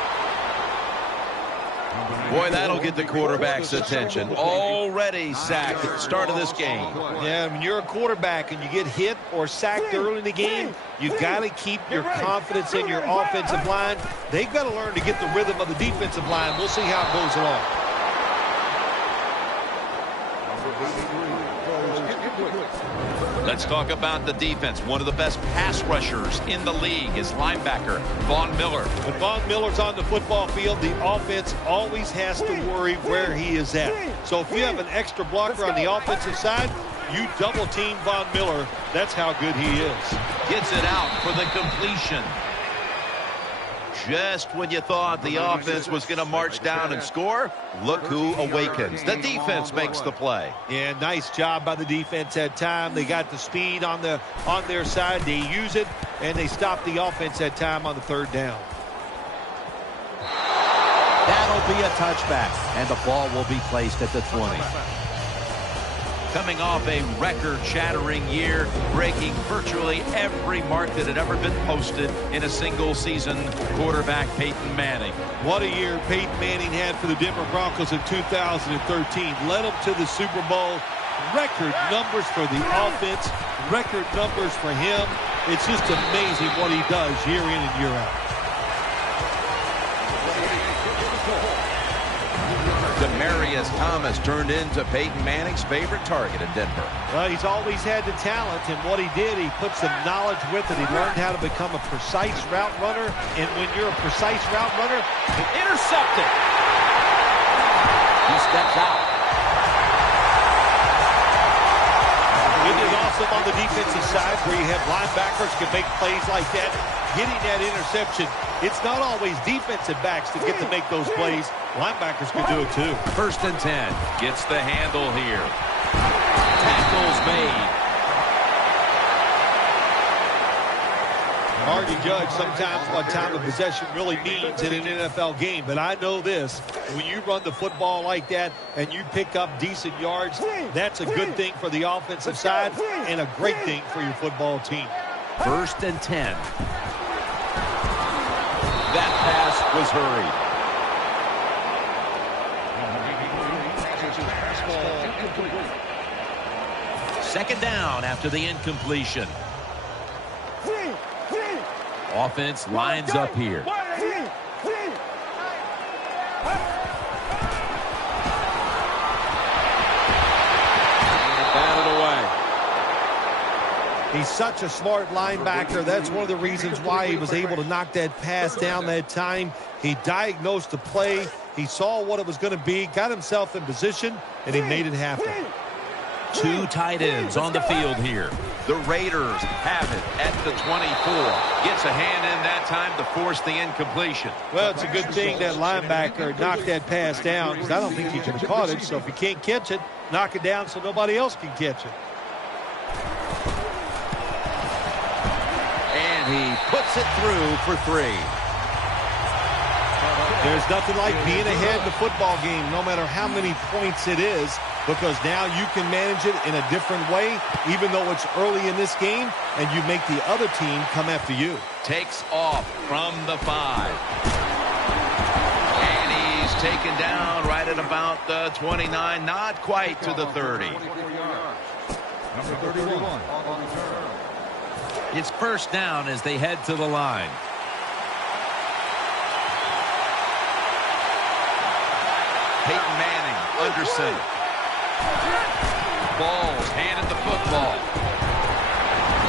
Boy, that'll get the quarterback's attention. Already sacked at the start of this game. Yeah, when you're a quarterback and you get hit or sacked early in the game, you've got to keep your confidence in your offensive line. They've got to learn to get the rhythm of the defensive line. We'll see how it goes along. Let's talk about the defense. One of the best pass rushers in the league is linebacker Von Miller. When Von Miller's on the football field, the offense always has to worry where he is at. So if you have an extra blocker on the offensive side, you double team Von Miller. That's how good he is. Gets it out for the completion. Just when you thought the offense was going to march down and score, look who awakens. The defense makes the play. Yeah, nice job by the defense that time. They got the speed on their side. They use it, and they stop the offense that time on the 3rd down. That'll be a touchback, and the ball will be placed at the 20. Coming off a record-shattering year, breaking virtually every mark that had ever been posted in a single season, quarterback Peyton Manning. What a year Peyton Manning had for the Denver Broncos in 2013. Led them to the Super Bowl. Record numbers for the offense. Record numbers for him. It's just amazing what he does year in and year out. Demaryius Thomas turned into Peyton Manning's favorite target in Denver. Well, he's always had the talent, and what he did, he put some knowledge with it. He learned how to become a precise route runner, and when you're a precise route runner, Intercepted. He steps out. It is awesome on the defensive side where you have linebackers can make plays like that. Getting that interception, it's not always defensive backs that get to make those plays. Linebackers can do it too. 1st and 10. Gets the handle here. Tackles made. Hard to judge sometimes what time of possession really means in an NFL game, but I know this. When you run the football like that and you pick up decent yards, that's a good thing for the offensive side and a great thing for your football team. 1st and 10. That pass was hurried. Second down after the incompletion. Offense lines up here. He's such a smart linebacker. That's one of the reasons why he was able to knock that pass down that time. He diagnosed the play. He saw what it was going to be, got himself in position, and he made it happen. Two tight ends on the field here. The Raiders have it at the 24. Gets a hand in that time to force the incompletion. Well, it's a good thing that linebacker knocked that pass down, because I don't think he could have caught it. So if he can't catch it, knock it down so nobody else can catch it. And he puts it through for 3. There's nothing like being ahead in the football game, no matter how many points it is, because now you can manage it in a different way, even though it's early in this game, and you make the other team come after you. Takes off from the 5. And he's taken down right at about the 29, not quite to the 30. Number 31. It's first down as they head to the line. Peyton Manning under center. Balls handed the football.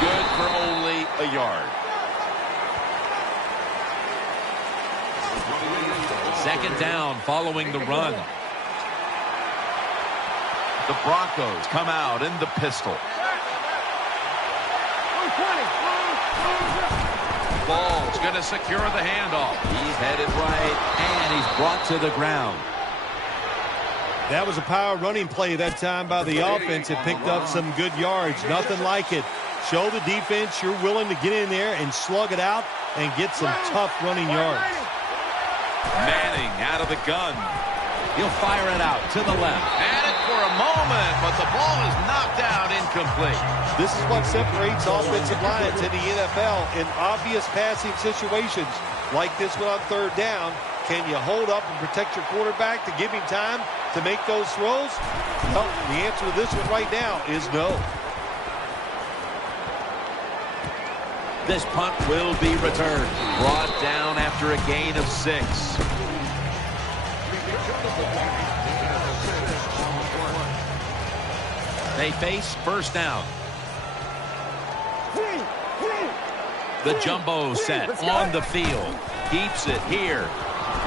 Good for only a yard. Second down following the run. The Broncos come out in the pistol. Ball's going to secure the handoff. He's headed right, and he's brought to the ground. That was a power running play that time by the offense. It picked up some good yards. Nothing like it. Show the defense you're willing to get in there and slug it out and get some tough running yards. Manning out of the gun. He'll fire it out to the left. Had it for a moment, but the ball is knocked out incomplete. This is what separates offensive lines in the NFL in obvious passing situations like this one on third down. Can you hold up and protect your quarterback to give him time to make those throws? Well, the answer to this one right now is no. This punt will be returned. Brought down after a gain of 6. They face first down. The jumbo set on the field. Keeps it here.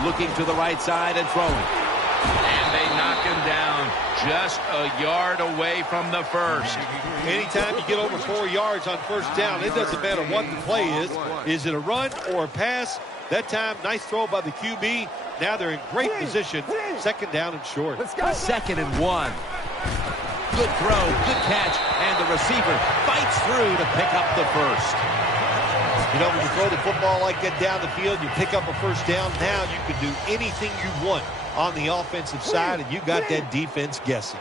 Looking to the right side and throwing. And they knock him down just a yard away from the first. Anytime you get over 4 yards on first down, it doesn't matter what the play is. Is it a run or a pass? That time, nice throw by the QB. Now they're in great position. Second down and short. 2nd and 1. Good throw, good catch, and the receiver fights through to pick up the first. You know, when you throw the football like that down the field, you pick up a first down. Now you can do anything you want on the offensive side, and you got that defense guessing.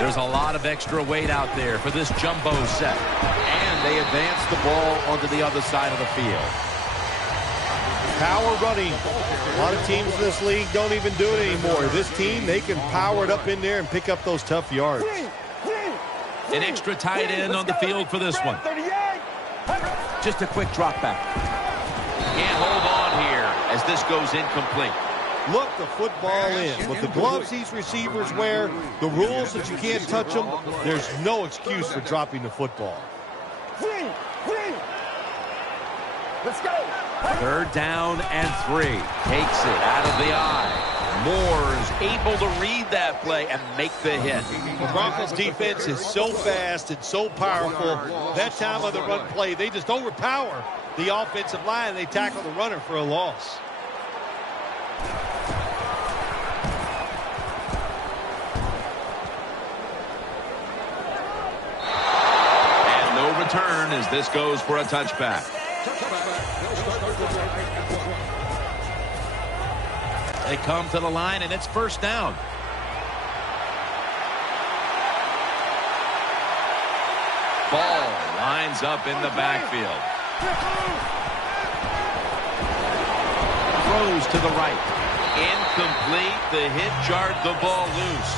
There's a lot of extra weight out there for this jumbo set. And they advance the ball onto the other side of the field. Power running. A lot of teams in this league don't even do it anymore. This team, they can power it up in there and pick up those tough yards. An extra tight end on the field for this one. Just a quick drop back. Can't hold on here as this goes incomplete. Look the football in. With the gloves these receivers wear, the rules that you can't touch them, there's no excuse for dropping the football. Let's go. 3rd down and 3. Takes it out of the eye. Moore's able to read that play and make the hit. The Broncos defense is so fast and so powerful. That time on the run play, they just overpower the offensive line. They tackle the runner for a loss. And no return as this goes for a touchback. They come to the line, and it's first down. Ball lines up in the backfield. Throws to the right. Incomplete. The hit jarred the ball loose.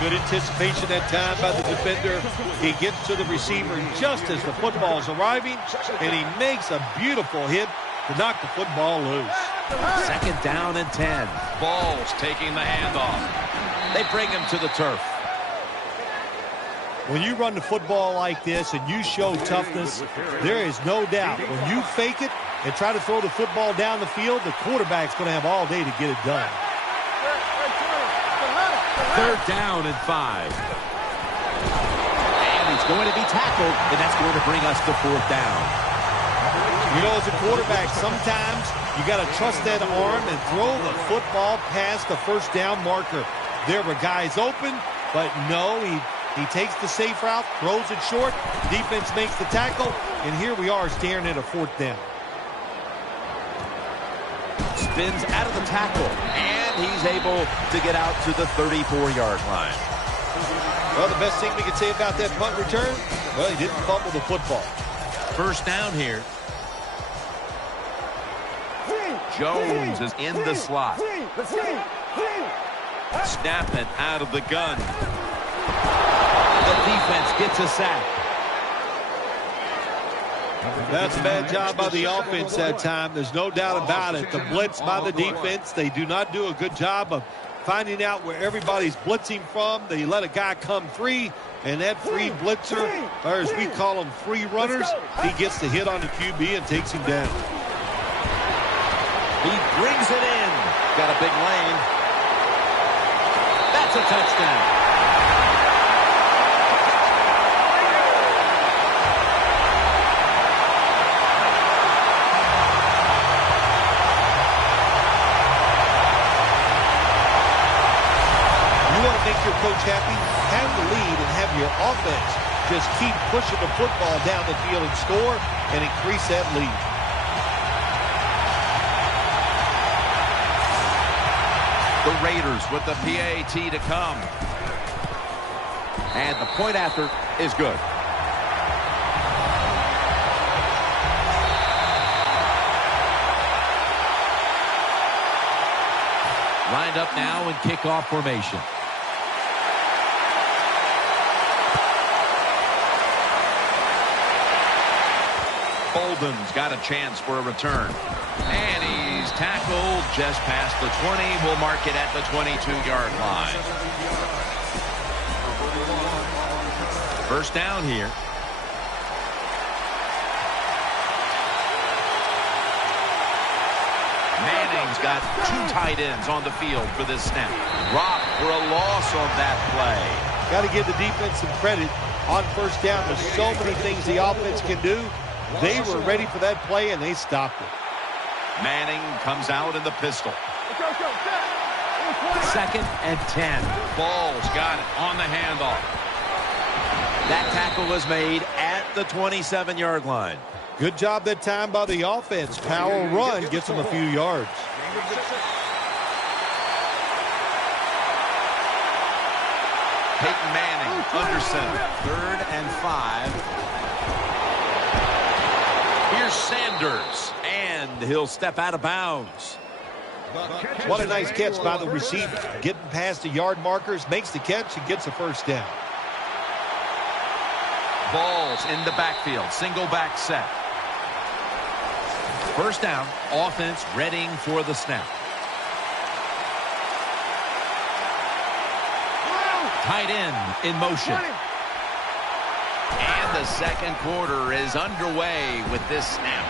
Good anticipation that time by the defender. He gets to the receiver just as the football is arriving, and he makes a beautiful hit to knock the football loose. 2nd down and 10. Ball's taking the handoff. They bring him to the turf. when you run the football like this and you show toughness, there is no doubt when you fake it and try to throw the football down the field, the quarterback's going to have all day to get it done. 3rd down and 5. And he's going to be tackled, and that's going to bring us to 4th down. You know, as a quarterback, sometimes you got to trust that arm and throw the football past the first down marker. There were guys open, but no, he takes the safe route, throws it short, defense makes the tackle, and here we are staring at a 4th down. Spins out of the tackle, and he's able to get out to the 34-yard line. Well, the best thing we can say about that punt return, well, he didn't fumble the football. 1st down here. Jones is in the slot. Snapping out of the gun. The defense gets a sack. That's a bad job by the offense that time. There's no doubt about it. The blitz by the defense, they do not do a good job of finding out where everybody's blitzing from. They let a guy come free, and that free blitzer, or as we call them, free runners, he gets the hit on the QB and takes him down. He brings it in. Got a big lane. That's a touchdown. Make your coach happy, have the lead, and have your offense just keep pushing the football down the field and score and increase that lead. The Raiders with the PAT to come. And the point after is good. Lined up now in kickoff formation. Bolden's got a chance for a return. And he's tackled just past the 20. We'll mark it at the 22-yard line. 1st down here. Manning's got 2 tight ends on the field for this snap. Rock for a loss on that play. Got to give the defense some credit on 1st down. There's so many things the offense can do. They were ready for that play, and they stopped it. Manning comes out in the pistol. 2nd and 10. Ball's got it on the handoff. That tackle was made at the 27-yard line. Good job that time by the offense. Power run gets them a few yards. Peyton Manning under center. 3rd and 5. Here's Sanders, and he'll step out of bounds. What a nice catch by the receiver. Getting past the yard markers, makes the catch, and gets a 1st down. Ball's in the backfield. Single back set. 1st down. Offense readying for the snap. Tight end in motion. And the 2nd quarter is underway with this snap.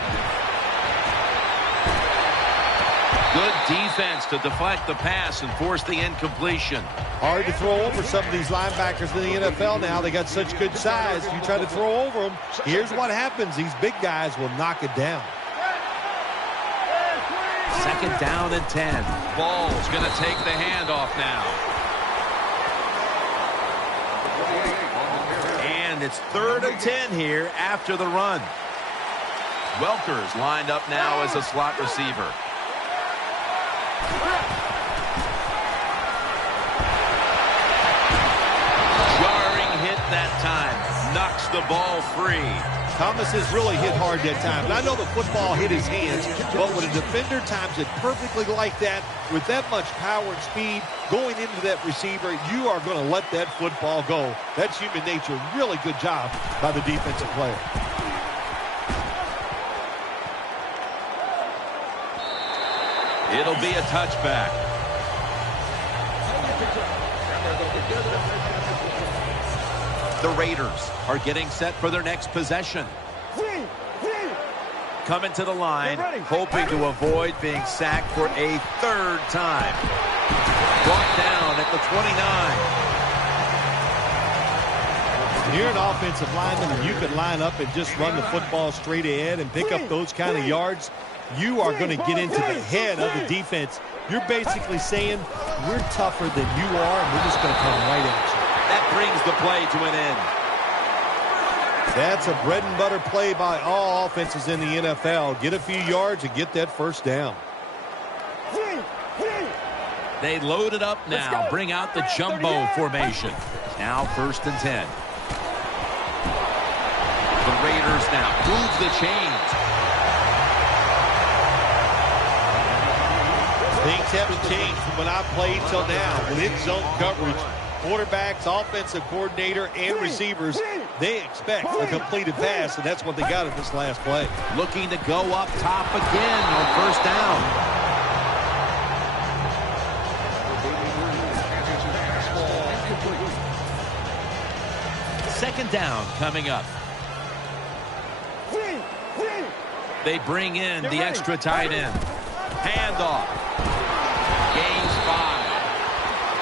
Good defense to deflect the pass and force the incompletion. Hard to throw over some of these linebackers in the NFL now. They got such good size. You try to throw over them, here's what happens. These big guys will knock it down. 2nd down and 10. Ball's going to take the handoff now. And it's 3rd and 10 here after the run. Welker's lined up now as a slot receiver. Jarring hit that time. Knocks the ball free. Thomas has really hit hard that time. And I know the football hit his hands, but when a defender times it perfectly like that, with that much power and speed going into that receiver, you are going to let that football go. That's human nature. Really good job by the defensive player. It'll be a touchback. The Raiders are getting set for their next possession. Coming to the line, hoping to avoid being sacked for a third time. Brought down at the 29. You're an offensive lineman and you can line up and just run the football straight ahead and pick up those kind of yards. You are going to get into the head of the defense. You're basically saying, we're tougher than you are, and we're just going to come right at you. That brings the play to an end. That's a bread and butter play by all offenses in the NFL. Get a few yards and get that first down. They load it up now. Bring out the jumbo formation. Now 1st and 10. The Raiders now move the chains. Things haven't changed from when I played till now. With in-zone coverage, quarterbacks, offensive coordinator, and receivers, they expect a completed pass, and that's what they got in this last play. Looking to go up top again on 1st down. Second down coming up. They bring in the extra tight end. Handoff. Gains 5.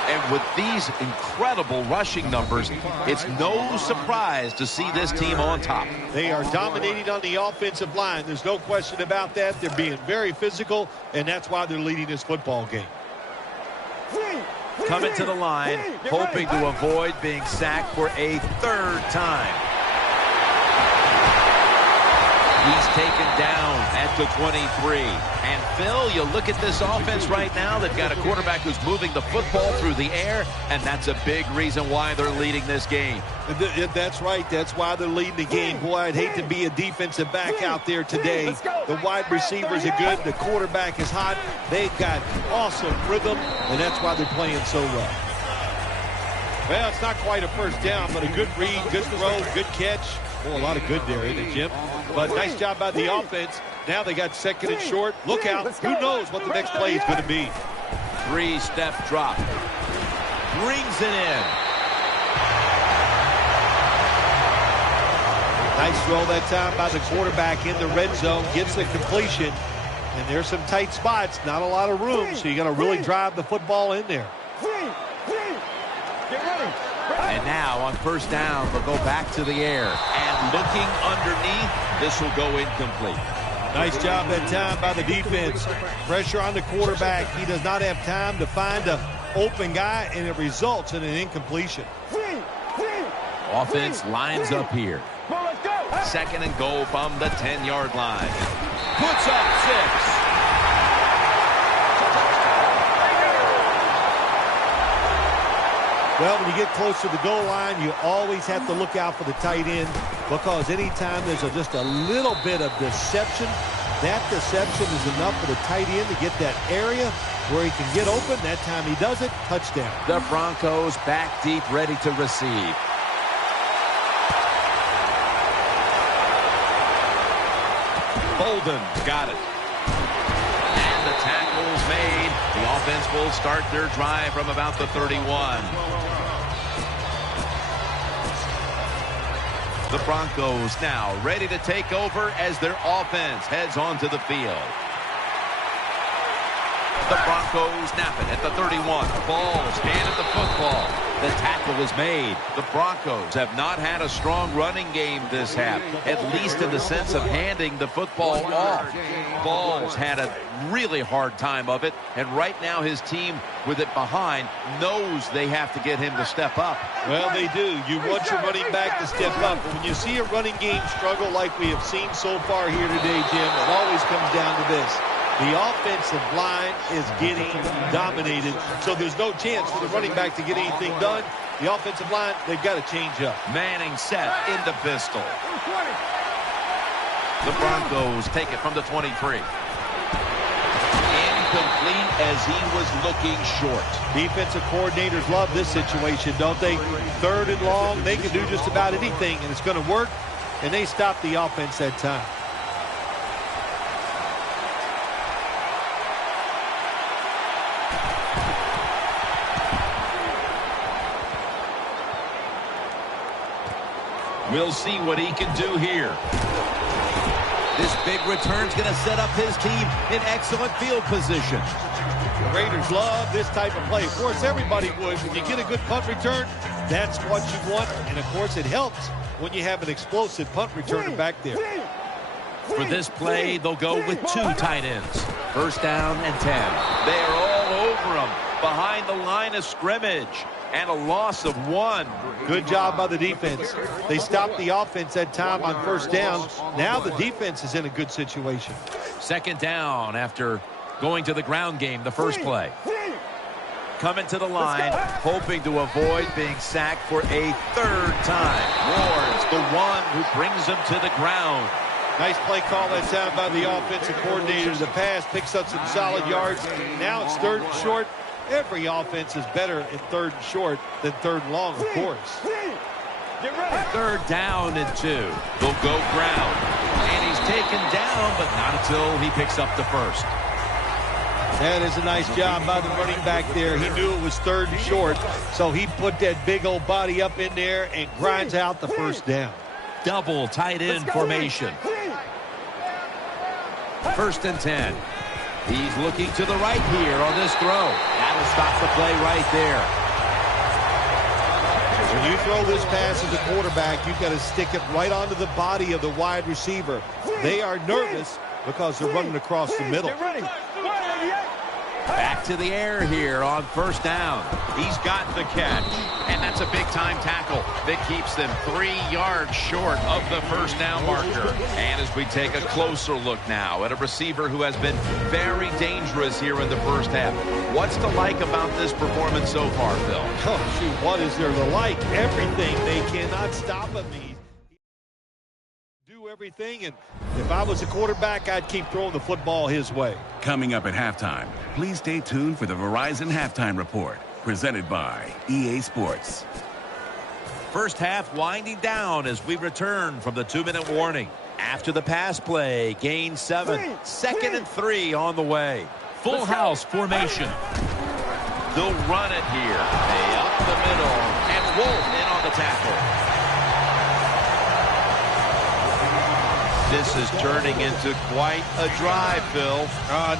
And with these incredible rushing numbers, it's no surprise to see this team on top. They are dominating on the offensive line. There's no question about that. They're being very physical, and that's why they're leading this football game. Coming to the line, hoping to avoid being sacked for a third time. He's taken down at the 23. And, Phil, you look at this offense right now. They've got a quarterback who's moving the football through the air, and that's a big reason why they're leading this game. That's right. That's why they're leading the game. Boy, I'd hate to be a defensive back out there today. The wide receivers are good. The quarterback is hot. They've got awesome rhythm, and that's why they're playing so well. Well, it's not quite a first down, but a good read, good throw, good catch. Well, a lot of good there, isn't it, Jim? But nice job by the offense. Now they got 2nd and short. Look out. Who knows what the next play is going to be? 3-step drop. Brings it in. Nice throw that time by the quarterback in the red zone. Gets the completion. And there's some tight spots. Not a lot of room, so you got to really drive the football in there. And now on 1st down, they'll go back to the air. And looking underneath, this will go incomplete. Nice job that time by the defense. Pressure on the quarterback. He does not have time to find an open guy, and it results in an incompletion. Offense lines up here. 2nd and goal from the 10-yard line. Puts up 6. Well, when you get close to the goal line, you always have to look out for the tight end, because anytime there's just a little bit of deception, that deception is enough for the tight end to get that area where he can get open. That time he does it. Touchdown. The Broncos back deep, ready to receive. Bolden's got it. And the tackle's made. The offense will start their drive from about the 31. The Broncos now ready to take over as their offense heads onto the field. The Broncos snap it at the 31. Balls handed the football. The tackle is made. The Broncos have not had a strong running game this half, at least in the sense of handing the football off. Balls had a really hard time of it, and right now his team, with it behind, knows they have to get him to step up. Well, they do. You want your running back to step up. But when you see a running game struggle like we have seen so far here today, Jim, it always comes down to this. The offensive line is getting dominated, so there's no chance for the running back to get anything done. The offensive line, they've got to change up. Manning set into pistol. The Broncos take it from the 23. Incomplete as he was looking short. Defensive coordinators love this situation, don't they? 3rd and long, they can do just about anything, and it's going to work, and they stop the offense that time. We'll see what he can do here. This big return's going to set up his team in excellent field position. The Raiders love this type of play. Of course, everybody would. When you get a good punt return, that's what you want. And, of course, it helps when you have an explosive punt returner back there. For this play, they'll go with 2 tight ends. First down and 10. They are all over him behind the line of scrimmage. And a loss of 1. Good job by the defense. They stopped the offense that time on first down. Now the defense is in a good situation. Second down after going to the ground game the first play. Coming to the line, hoping to avoid being sacked for a 3rd time. Ward's the one who brings him to the ground. Nice play call that time by the offensive coordinator. The pass picks up some solid yards. Now it's 3rd and short. Every offense is better in 3rd and short than 3rd and long, of course. 3rd down and 2. They'll go ground. And he's taken down, but not until he picks up the first. That is a nice job by the running back there. He knew it was 3rd and short, so he put that big old body up in there and grinds out the first down. Double tight end formation. 1st and 10. He's looking to the right here on this throw. That'll stop the play right there. When you throw this pass as a quarterback, you've got to stick it right onto the body of the wide receiver. They are nervous because they're running across the middle. Back to the air here on first down. He's got the catch. And that's a big-time tackle that keeps them 3 yards short of the first down marker. And as we take a closer look now at a receiver who has been very dangerous here in the first half. What's to like about this performance so far, Phil? Oh, shoot, what is there to like? Everything. They cannot stop him. Do everything, and if I was a quarterback, I'd keep throwing the football his way. Coming up at halftime, please stay tuned for the Verizon Halftime Report, presented by EA Sports. First half winding down as we return from the 2-minute warning. After the pass play, gain 7. 2nd and 3 on the way. Full house formation. They'll run it here. They up the middle, and Wolf in on the tackle. This is turning into quite a drive, Phil.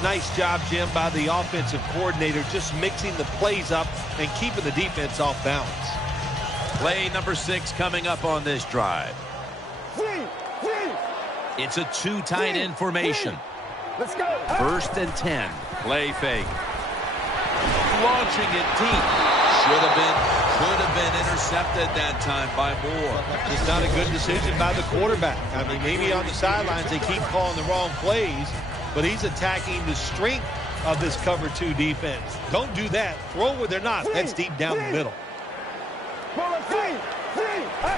Nice job, Jim, by the offensive coordinator, just mixing the plays up and keeping the defense off balance. Play number 6 coming up on this drive. It's a 2 tight end formation. Let's go. 1st and 10. Play fake. Launching it deep. Could have been intercepted that time by Moore. It's not a good decision by the quarterback. I mean, maybe on the sidelines they keep calling the wrong plays, but he's attacking the strength of this cover 2 defense. Don't do that. Throw where they're not. That's deep down the middle.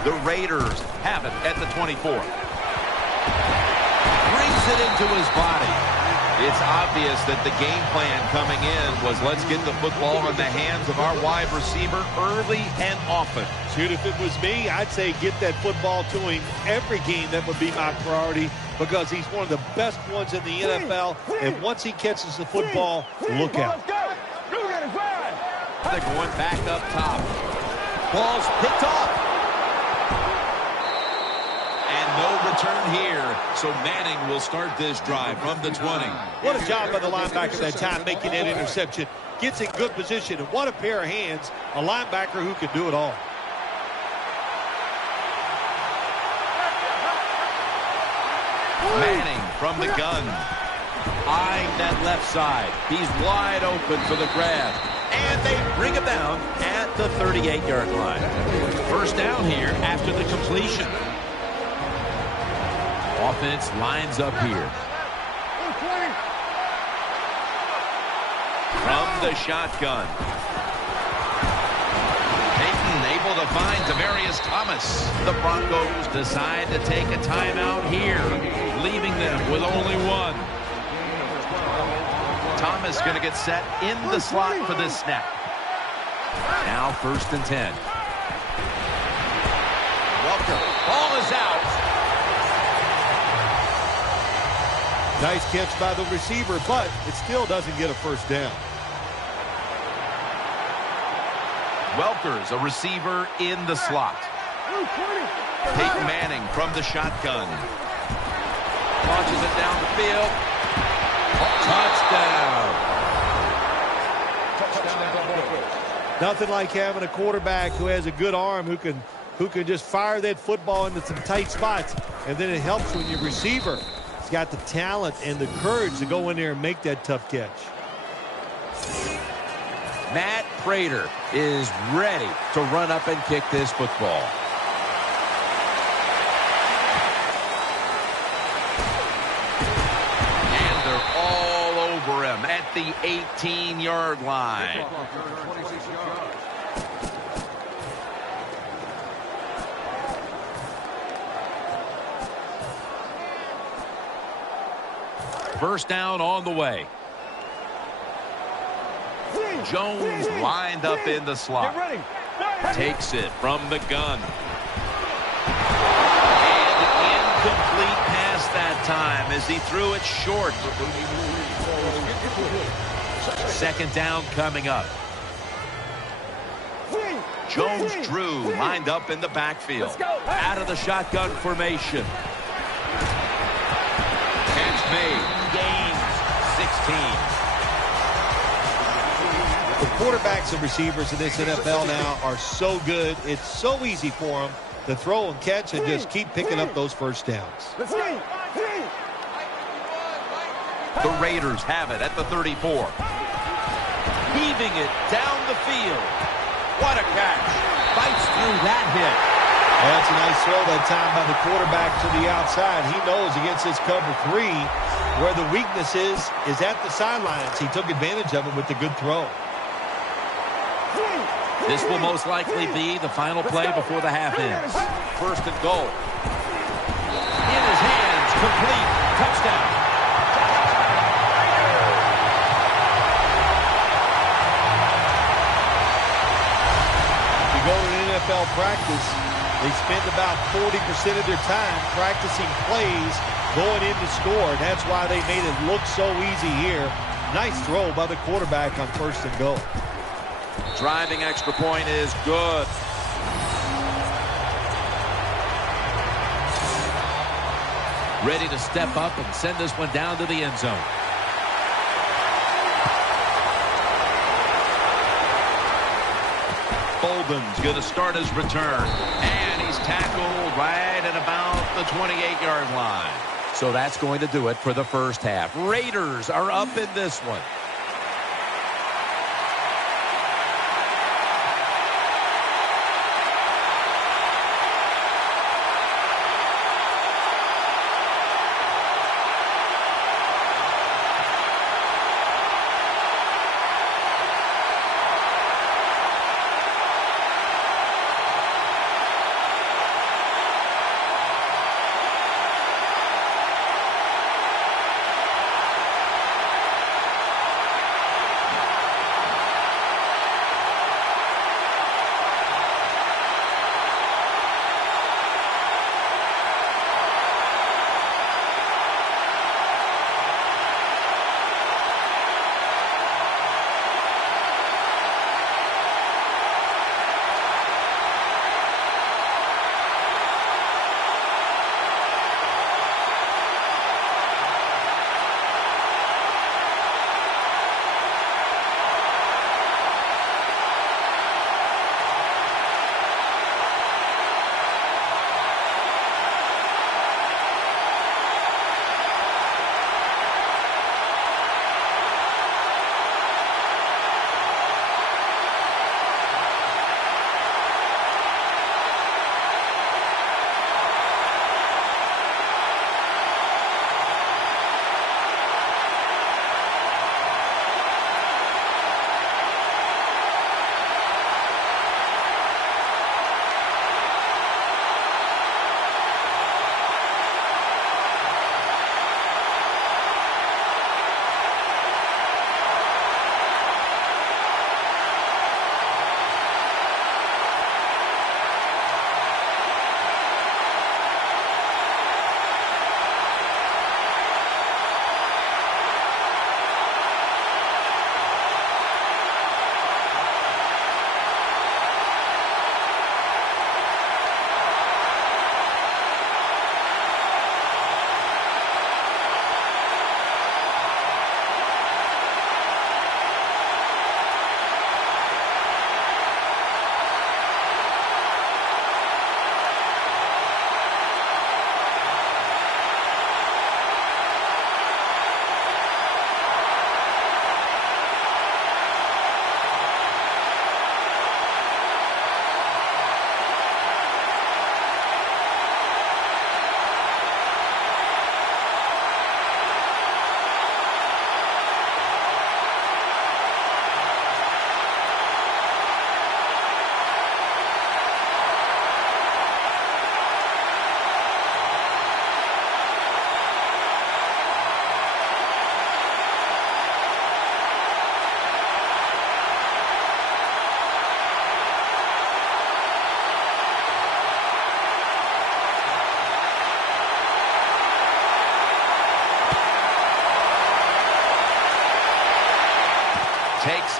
The Raiders have it at the 24. Brings it into his body. It's obvious that the game plan coming in was let's get the football in the hands of our wide receiver early and often. Shoot, if it was me, I'd say get that football to him every game. That would be my priority because he's one of the best ones in the NFL. And once he catches the football, look out. They're going back up top. Ball's picked off. No return here, so Manning will start this drive from the 20. What a job by the linebacker that time making that interception. Gets in good position, and what a pair of hands. A linebacker who can do it all. Manning from the gun. Eyeing that left side. He's wide open for the grab. And they bring him down at the 38-yard line. First down here after the completion. Offense lines up here. From the shotgun. Peyton able to find Demaryius Thomas. The Broncos decide to take a timeout here, leaving them with only 1. Thomas going to get set in the slot for this snap. Now 1st and 10. Welker. Ball is out. Nice catch by the receiver, but it still doesn't get a first down. Welker's a receiver in the slot. Peyton Manning from the shotgun. Launches it down the field. Touchdown. Nothing like having a quarterback who has a good arm who can just fire that football into some tight spots. And then it helps when your receiver has got the talent and the courage to go in there and make that tough catch. Matt Prater is ready to run up and kick this football. And they're all over him at the 18-yard line. First down on the way. Jones lined up in the slot. Takes it from the gun. And incomplete pass that time as he threw it short. Second down coming up. Jones-Drew lined up in the backfield. Out of the shotgun formation. Catch made. Gains 16. The quarterbacks and receivers in this NFL now are so good. It's so easy for them to throw and catch and just keep picking up those first downs. The Raiders have it at the 34. Heaving it down the field. What a catch. Fights through that hit. That's a nice throw that time by the quarterback to the outside. He knows against this cover 3 where the weakness is at the sidelines. He took advantage of it with the good throw. This will most likely be the final play before the half ends. First and goal. In his hands, complete. Touchdown. If you go to an NFL practice, they spend about 40% of their time practicing plays going in to score. And that's why they made it look so easy here. Nice throw by the quarterback on first and goal. Driving extra point is good. Ready to step up and send this one down to the end zone. Bolden's going to start his return. And he's tackled right at about the 28-yard line. So that's going to do it for the first half. Raiders are up in this one.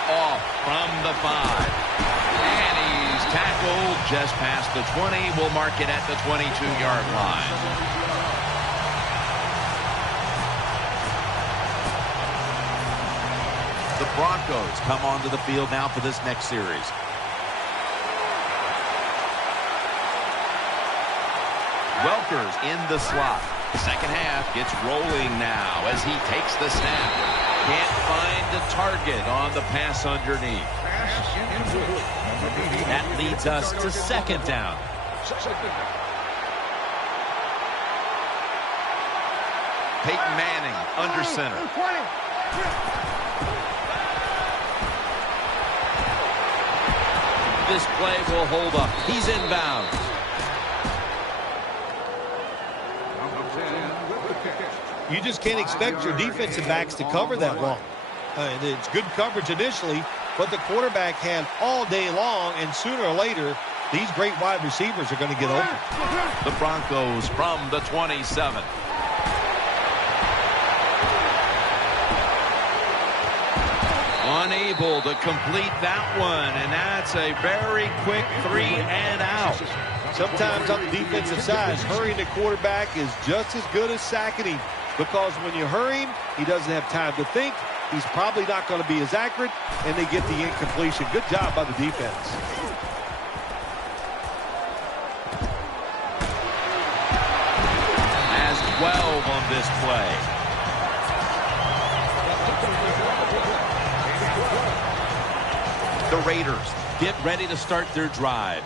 off from the 5. And he's tackled just past the 20. We'll mark it at the 22-yard line. The Broncos come onto the field now for this next series. Welker's in the slot. Second half gets rolling now as he takes the snap. Can't find the target on the pass underneath. That leads us to second down. Peyton Manning under center. This play will hold up. He's inbounds. You just can't expect your defensive backs to cover that long. It's good coverage initially, but the quarterback had all day long, and sooner or later, these great wide receivers are going to get open. The Broncos from the 27. Unable to complete that one, and that's a very quick 3 and out. Sometimes on the defensive side, hurrying the quarterback is just as good as sacking him, because when you hurry him, he doesn't have time to think. He's probably not going to be as accurate, and they get the incompletion. Good job by the defense. Has 12 on this play. The Raiders get ready to start their drive.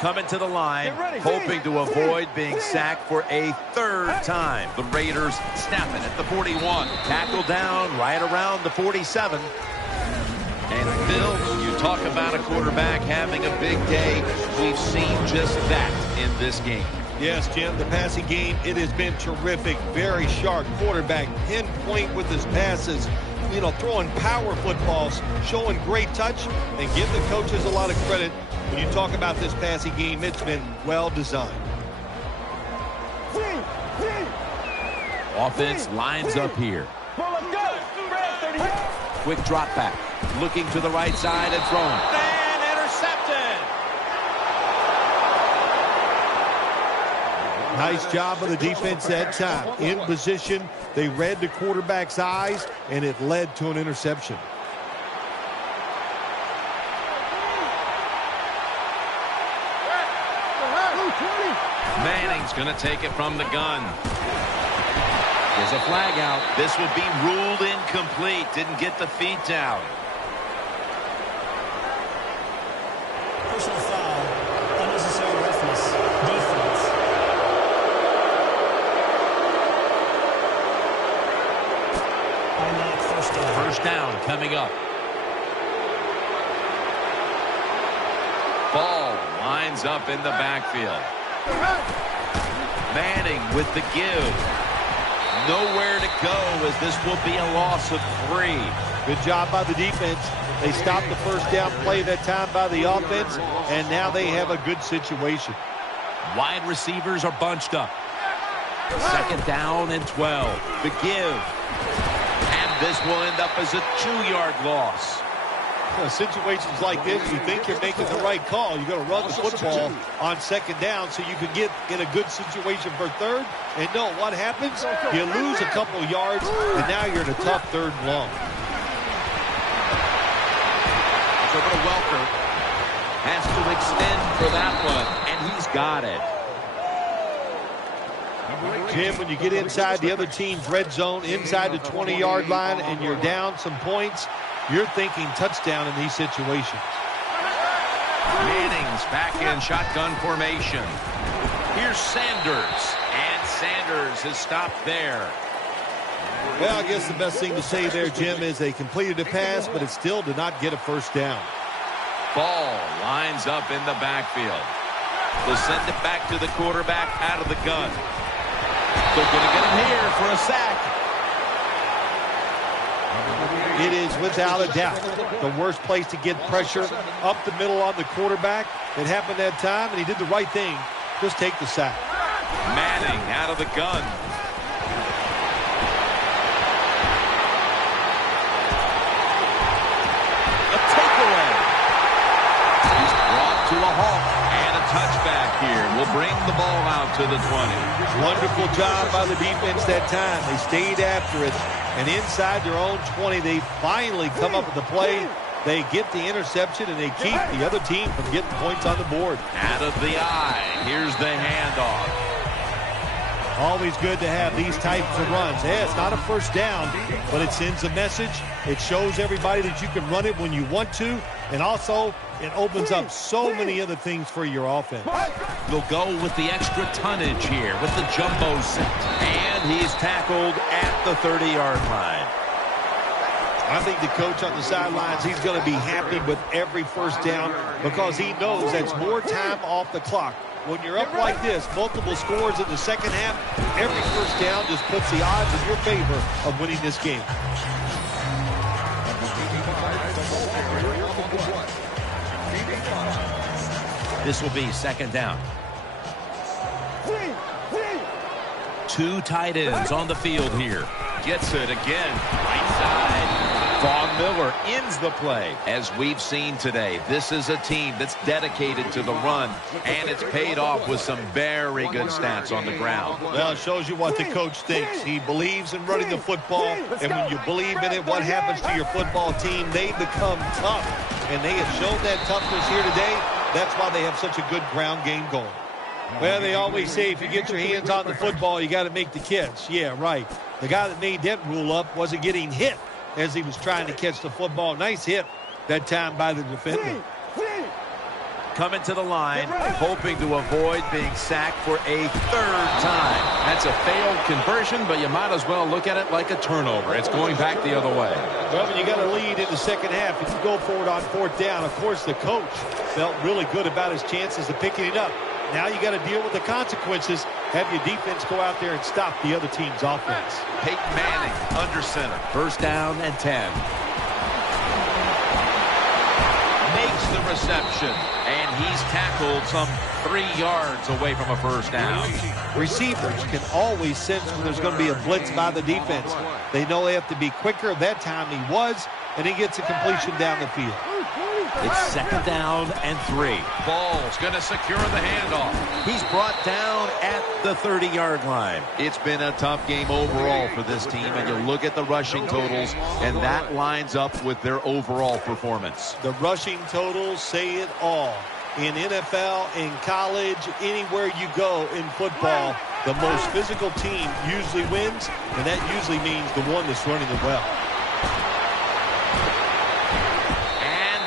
Coming to the line, hoping to avoid being sacked for a third time. The Raiders snapping at the 41. Tackle down right around the 47. And Bill, when you talk about a quarterback having a big day, we've seen just that in this game. Yes, Jim, the passing game, it has been terrific. Very sharp quarterback, pinpoint with his passes. You know, throwing power footballs, showing great touch, and give the coaches a lot of credit. When you talk about this passing game, it's been well designed. Offense lines up here. Quick drop back. Looking to the right side and throwing. And intercepted. Nice job of the defense that time. In position, they read the quarterback's eyes, and it led to an interception. Manning's going to take it from the gun. There's a flag out. This will be ruled incomplete. Didn't get the feet down. Personal foul. Unnecessary roughness. Defense. Automatic first down. First down coming up. Ball lines up in the backfield. Manning with the give. Nowhere to go as this will be a loss of 3. Good job by the defense. They stopped the first down play that time by the offense, and now they have a good situation. Wide receivers are bunched up. Second down and 12. The give. And this will end up as a 2-yard loss. Situations like this, you think you're making the right call. You're going to run the football on second down so you can get in a good situation for third. And no, what happens? You lose a couple yards, and now you're in a tough third and long. It's over to Welker. Has to extend for that one, and he's got it. Jim, when you get inside the other team's red zone, inside the 20-yard line, and you're down some points, you're thinking touchdown in these situations. Manning's back in shotgun formation. Here's Sanders. And Sanders is stopped there. Well, I guess the best thing to say there, Jim, is they completed a pass, but it still did not get a first down. Ball lines up in the backfield. They'll send it back to the quarterback out of the gun. They're going to get him here for a sack. It is without a doubt the worst place to get pressure up the middle on the quarterback. It happened that time, and he did the right thing. Just take the sack. Manning out of the gun. halt. And a touchback here will bring the ball out to the 20. Wonderful job by the defense that time. They stayed after it. And inside their own 20, they finally come up with the play. They get the interception, and they keep the other team from getting points on the board. Out of the eye. Here's the handoff. Always good to have these types of runs. Yeah, it's not a first down, but it sends a message. It shows everybody that you can run it when you want to, and also it opens up so many other things for your offense. They'll go with the extra tonnage here with the jumbo set. And he's tackled at the 30-yard line. I think the coach on the sidelines, he's going to be happy with every first down because he knows that's more time off the clock. When you're up like this, multiple scores in the second half, every first down just puts the odds in your favor of winning this game. This will be second down. Two tight ends on the field here. Gets it again. Right side. Von Miller ends the play. As we've seen today, this is a team that's dedicated to the run, and it's paid off with some very good stats on the ground. Well, it shows you what the coach thinks. He believes in running the football, and when you believe in it, what happens to your football team? They become tough, and they have shown that toughness here today. That's why they have such a good ground game going. Well, they always say if you get your hands on the football, you got to make the catch. Yeah, right. The guy that made that rule up wasn't getting hit as he was trying to catch the football. Nice hit that time by the defender. Coming to the line, hoping to avoid being sacked for a third time. That's a failed conversion, but you might as well look at it like a turnover. It's going back the other way. Well, when you got a lead in the second half, if you go for it on fourth down, of course the coach felt really good about his chances of picking it up. Now you got to deal with the consequences. Have your defense go out there and stop the other team's offense. Peyton Manning under center. First down and 10. Makes the reception, and he's tackled some 3 yards away from a first down. Receivers can always sense when there's going to be a blitz by the defense. They know they have to be quicker. That time he was, and he gets a completion down the field. It's second down and 3. Ball's going to secure the handoff. He's brought down at the 30-yard line. It's been a tough game overall for this team, and you look at the rushing totals, and that lines up with their overall performance. The rushing totals say it all. In NFL, in college, anywhere you go in football, the most physical team usually wins, and that usually means the one that's running it well.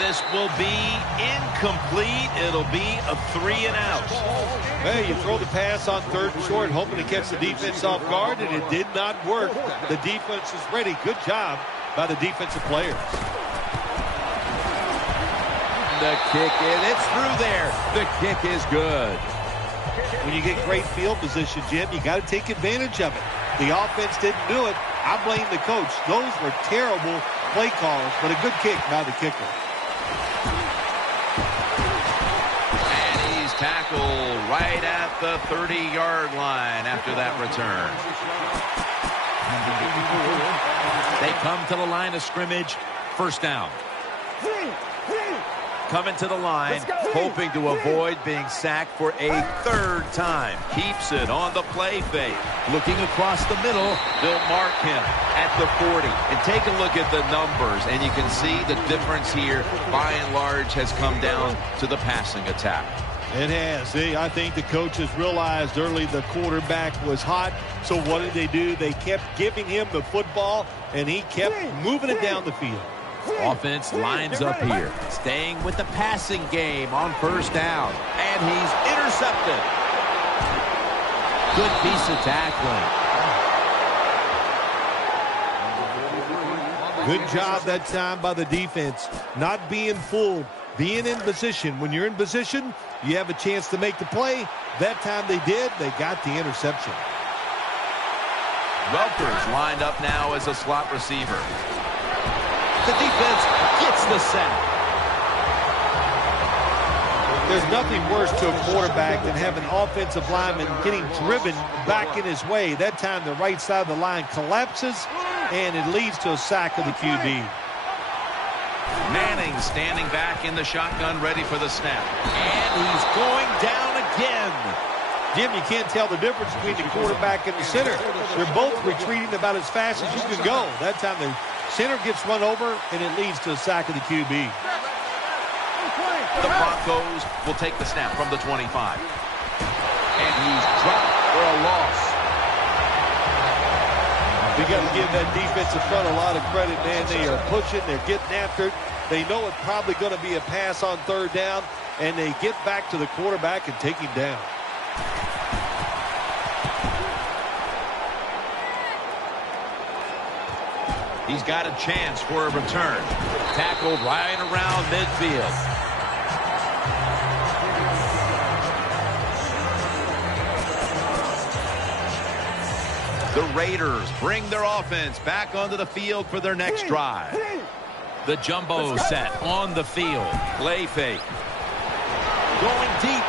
This will be incomplete. It'll be a 3-and-out. Hey, you throw the pass on third and short, hoping to catch the defense off guard, and it did not work. The defense is ready. Good job by the defensive players. The kick, and it's through there. The kick is good. When you get great field position, Jim, you got to take advantage of it. The offense didn't do it. I blame the coach. Those were terrible play calls, but a good kick by the kicker. Tackle right at the 30-yard line after that return. They come to the line of scrimmage. First down. Coming to the line, hoping to avoid being sacked for a third time. Keeps it on the play fake. Looking across the middle, they'll mark him at the 40. And take a look at the numbers, and you can see the difference here, by and large, has come down to the passing attack. It has. I think the coaches realized early the quarterback was hot. So what did they do? They kept giving him the football, and he kept moving it down the field. Offense lines up here, staying with the passing game on first down. And he's intercepted. Good piece of tackling. Good job that time by the defense. Not being fooled, being in position. When you're in position, you have a chance to make the play. That time they did. They got the interception. Welker's lined up now as a slot receiver. The defense gets the sack. There's nothing worse to a quarterback than having an offensive lineman getting driven back in his way. That time the right side of the line collapses, and it leads to a sack of the QB. Manning standing back in the shotgun, ready for the snap. And he's going down again. Jim, you can't tell the difference between the quarterback and the center. They're both retreating about as fast as you can go. That time the center gets run over, and it leads to a sack of the QB. The Broncos will take the snap from the 25. And he's dropped for a loss. We got to give that defensive front a lot of credit, man. They are pushing. They're getting after it. They know it's probably going to be a pass on third down, and they get back to the quarterback and take him down. He's got a chance for a return. Tackled right around midfield. The Raiders bring their offense back onto the field for their next drive. The jumbo set on the field. Play fake. Going deep.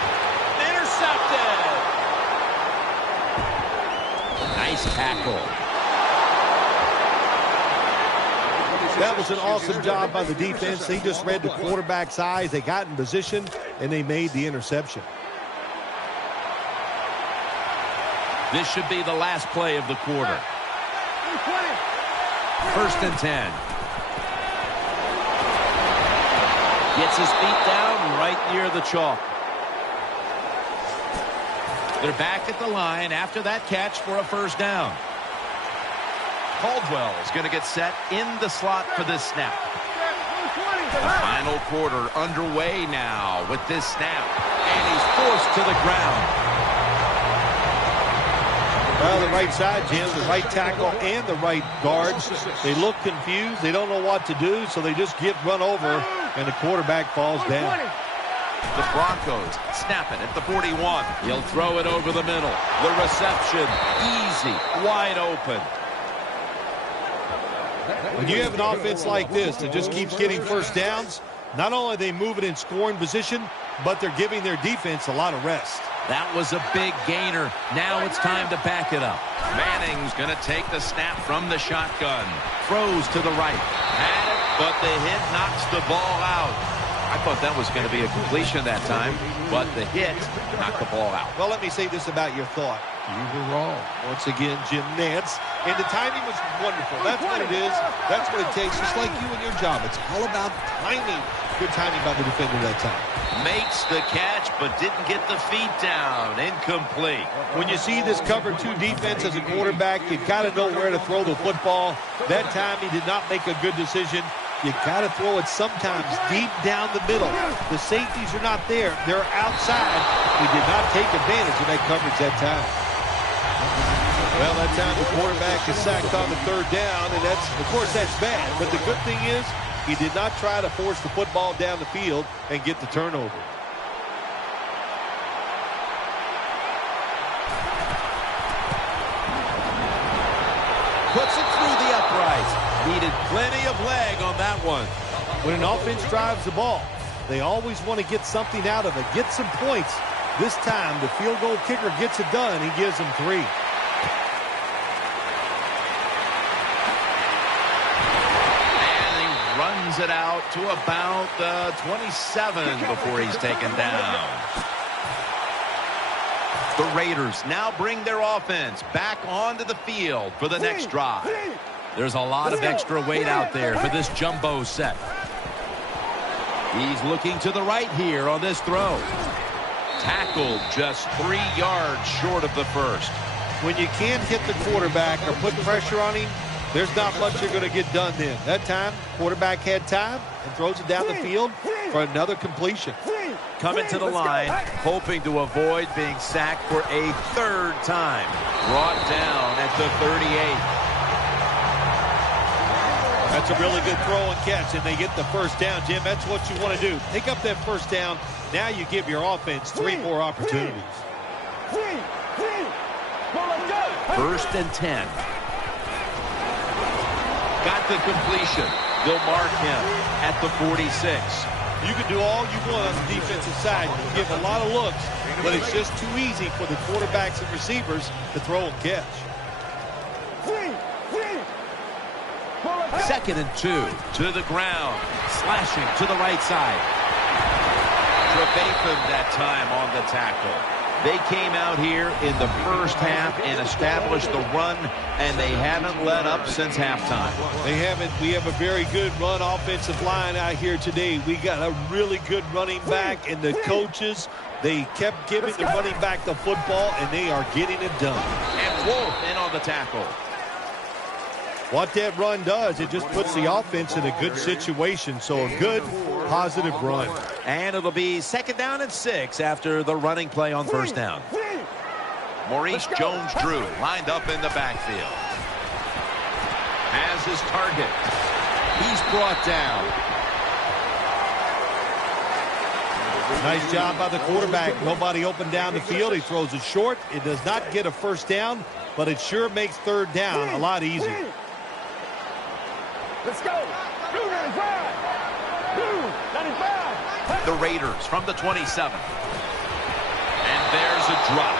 Intercepted. Nice tackle. That was an awesome job by the defense. They just read the quarterback's eyes. They got in position, and they made the interception. This should be the last play of the quarter. 1st and 10. Gets his feet down right near the chalk. They're back at the line after that catch for a first down. Caldwell is going to get set in the slot for this snap. The final quarter underway now with this snap. And he's forced to the ground. Well, the right side, Jim, the right tackle and the right guards, they look confused. They don't know what to do, so they just get run over, and the quarterback falls down. The Broncos snap it at the 41. He'll throw it over the middle. The reception, easy, wide open. When you have an offense like this that just keeps getting first downs, not only are they moving in scoring position, but they're giving their defense a lot of rest. That was a big gainer. Now it's time to back it up. Manning's going to take the snap from the shotgun. Throws to the right. Had it, but the hit knocks the ball out. I thought that was going to be a completion that time, but the hit knocked the ball out. Well, let me say this about your thought. You were wrong. Once again, Jim Nantz. And the timing was wonderful. That's what it is. That's what it takes. Just like you and your job. It's all about timing. Good timing by the defender that time. Makes the catch, but didn't get the feet down. Incomplete. When you see this cover two defense as a quarterback, you've got to know where to throw the football. That time he did not make a good decision. You got to throw it sometimes deep down the middle. The safeties are not there. They're outside. He did not take advantage of that coverage that time. Well, that time the quarterback is sacked on the third down, and that's, of course, that's bad. But the good thing is he did not try to force the football down the field and get the turnover. Puts it through the uprights. Needed plenty of leg on that one. When an offense drives the ball, they always want to get something out of it, get some points. This time, the field goal kicker gets it done. He gives them 3. And he runs it out to about the 27 before he's taken down. The Raiders now bring their offense back onto the field for the next drive. There's a lot of extra weight out there for this jumbo set. He's looking to the right here on this throw. Tackled just 3 yards short of the first. When you can't hit the quarterback or put pressure on him, there's not much you're going to get done then. That time, quarterback had time and throws it down the field for another completion. Coming to the line, hoping to avoid being sacked for a 3rd time. Brought down at the 38. That's a really good throw and catch, and they get the first down, Jim. That's what you want to do. Pick up that first down. Now you give your offense 3 more opportunities. 1st and 10. Got the completion. They'll mark him at the 46. You can do all you want on the defensive side. You give a lot of looks, but it's just too easy for the quarterbacks and receivers to throw and catch. 2nd and 2. To the ground. Slashing to the right side. Trevathan that time on the tackle. They came out here in the first half and established the run, and they haven't let up since halftime. They haven't. We have a very good run offensive line out here today. We got a really good running back, and the coaches, they kept giving the running back the football, and they are getting it done. And Wolf in on the tackle. What that run does, it just puts the offense in a good situation. So a good, positive run. And it'll be 2nd down and 6 after the running play on 1st down. Maurice Jones-Drew lined up in the backfield. Has his target. He's brought down. Nice job by the quarterback. Nobody open down the field. He throws it short. It does not get a 1st down, but it sure makes 3rd down a lot easier. Let's go. Blue 95. Blue 95. The Raiders from the 27. And there's a drop.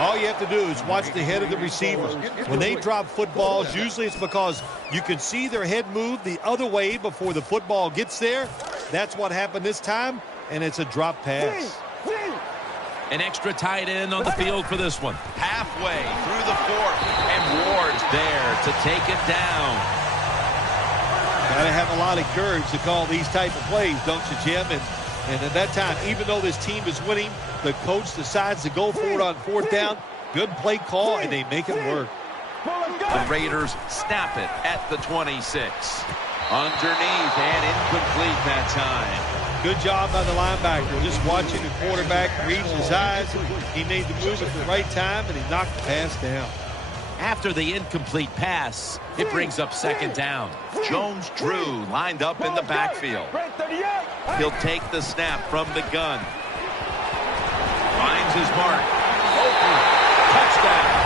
All you have to do is watch the head of the receiver. When they drop footballs, usually it's because you can see their head move the other way before the football gets there. That's what happened this time, and it's a drop pass. An extra tight end on the field for this one. Halfway through the 4th, and Ward's there to take it down. Got to have a lot of courage to call these type of plays, don't you, Jim? And at that time, even though this team is winning, the coach decides to go for it on 4th down. Good play call, and they make it work. The Raiders snap it at the 26. Underneath and incomplete that time. Good job by the linebacker. Just watching the quarterback reach his eyes. He made the move at the right time, and he knocked the pass down. After the incomplete pass, it brings up 2nd down. Jones-Drew lined up in the backfield. He'll take the snap from the gun. Finds his mark. Open. Touchdown.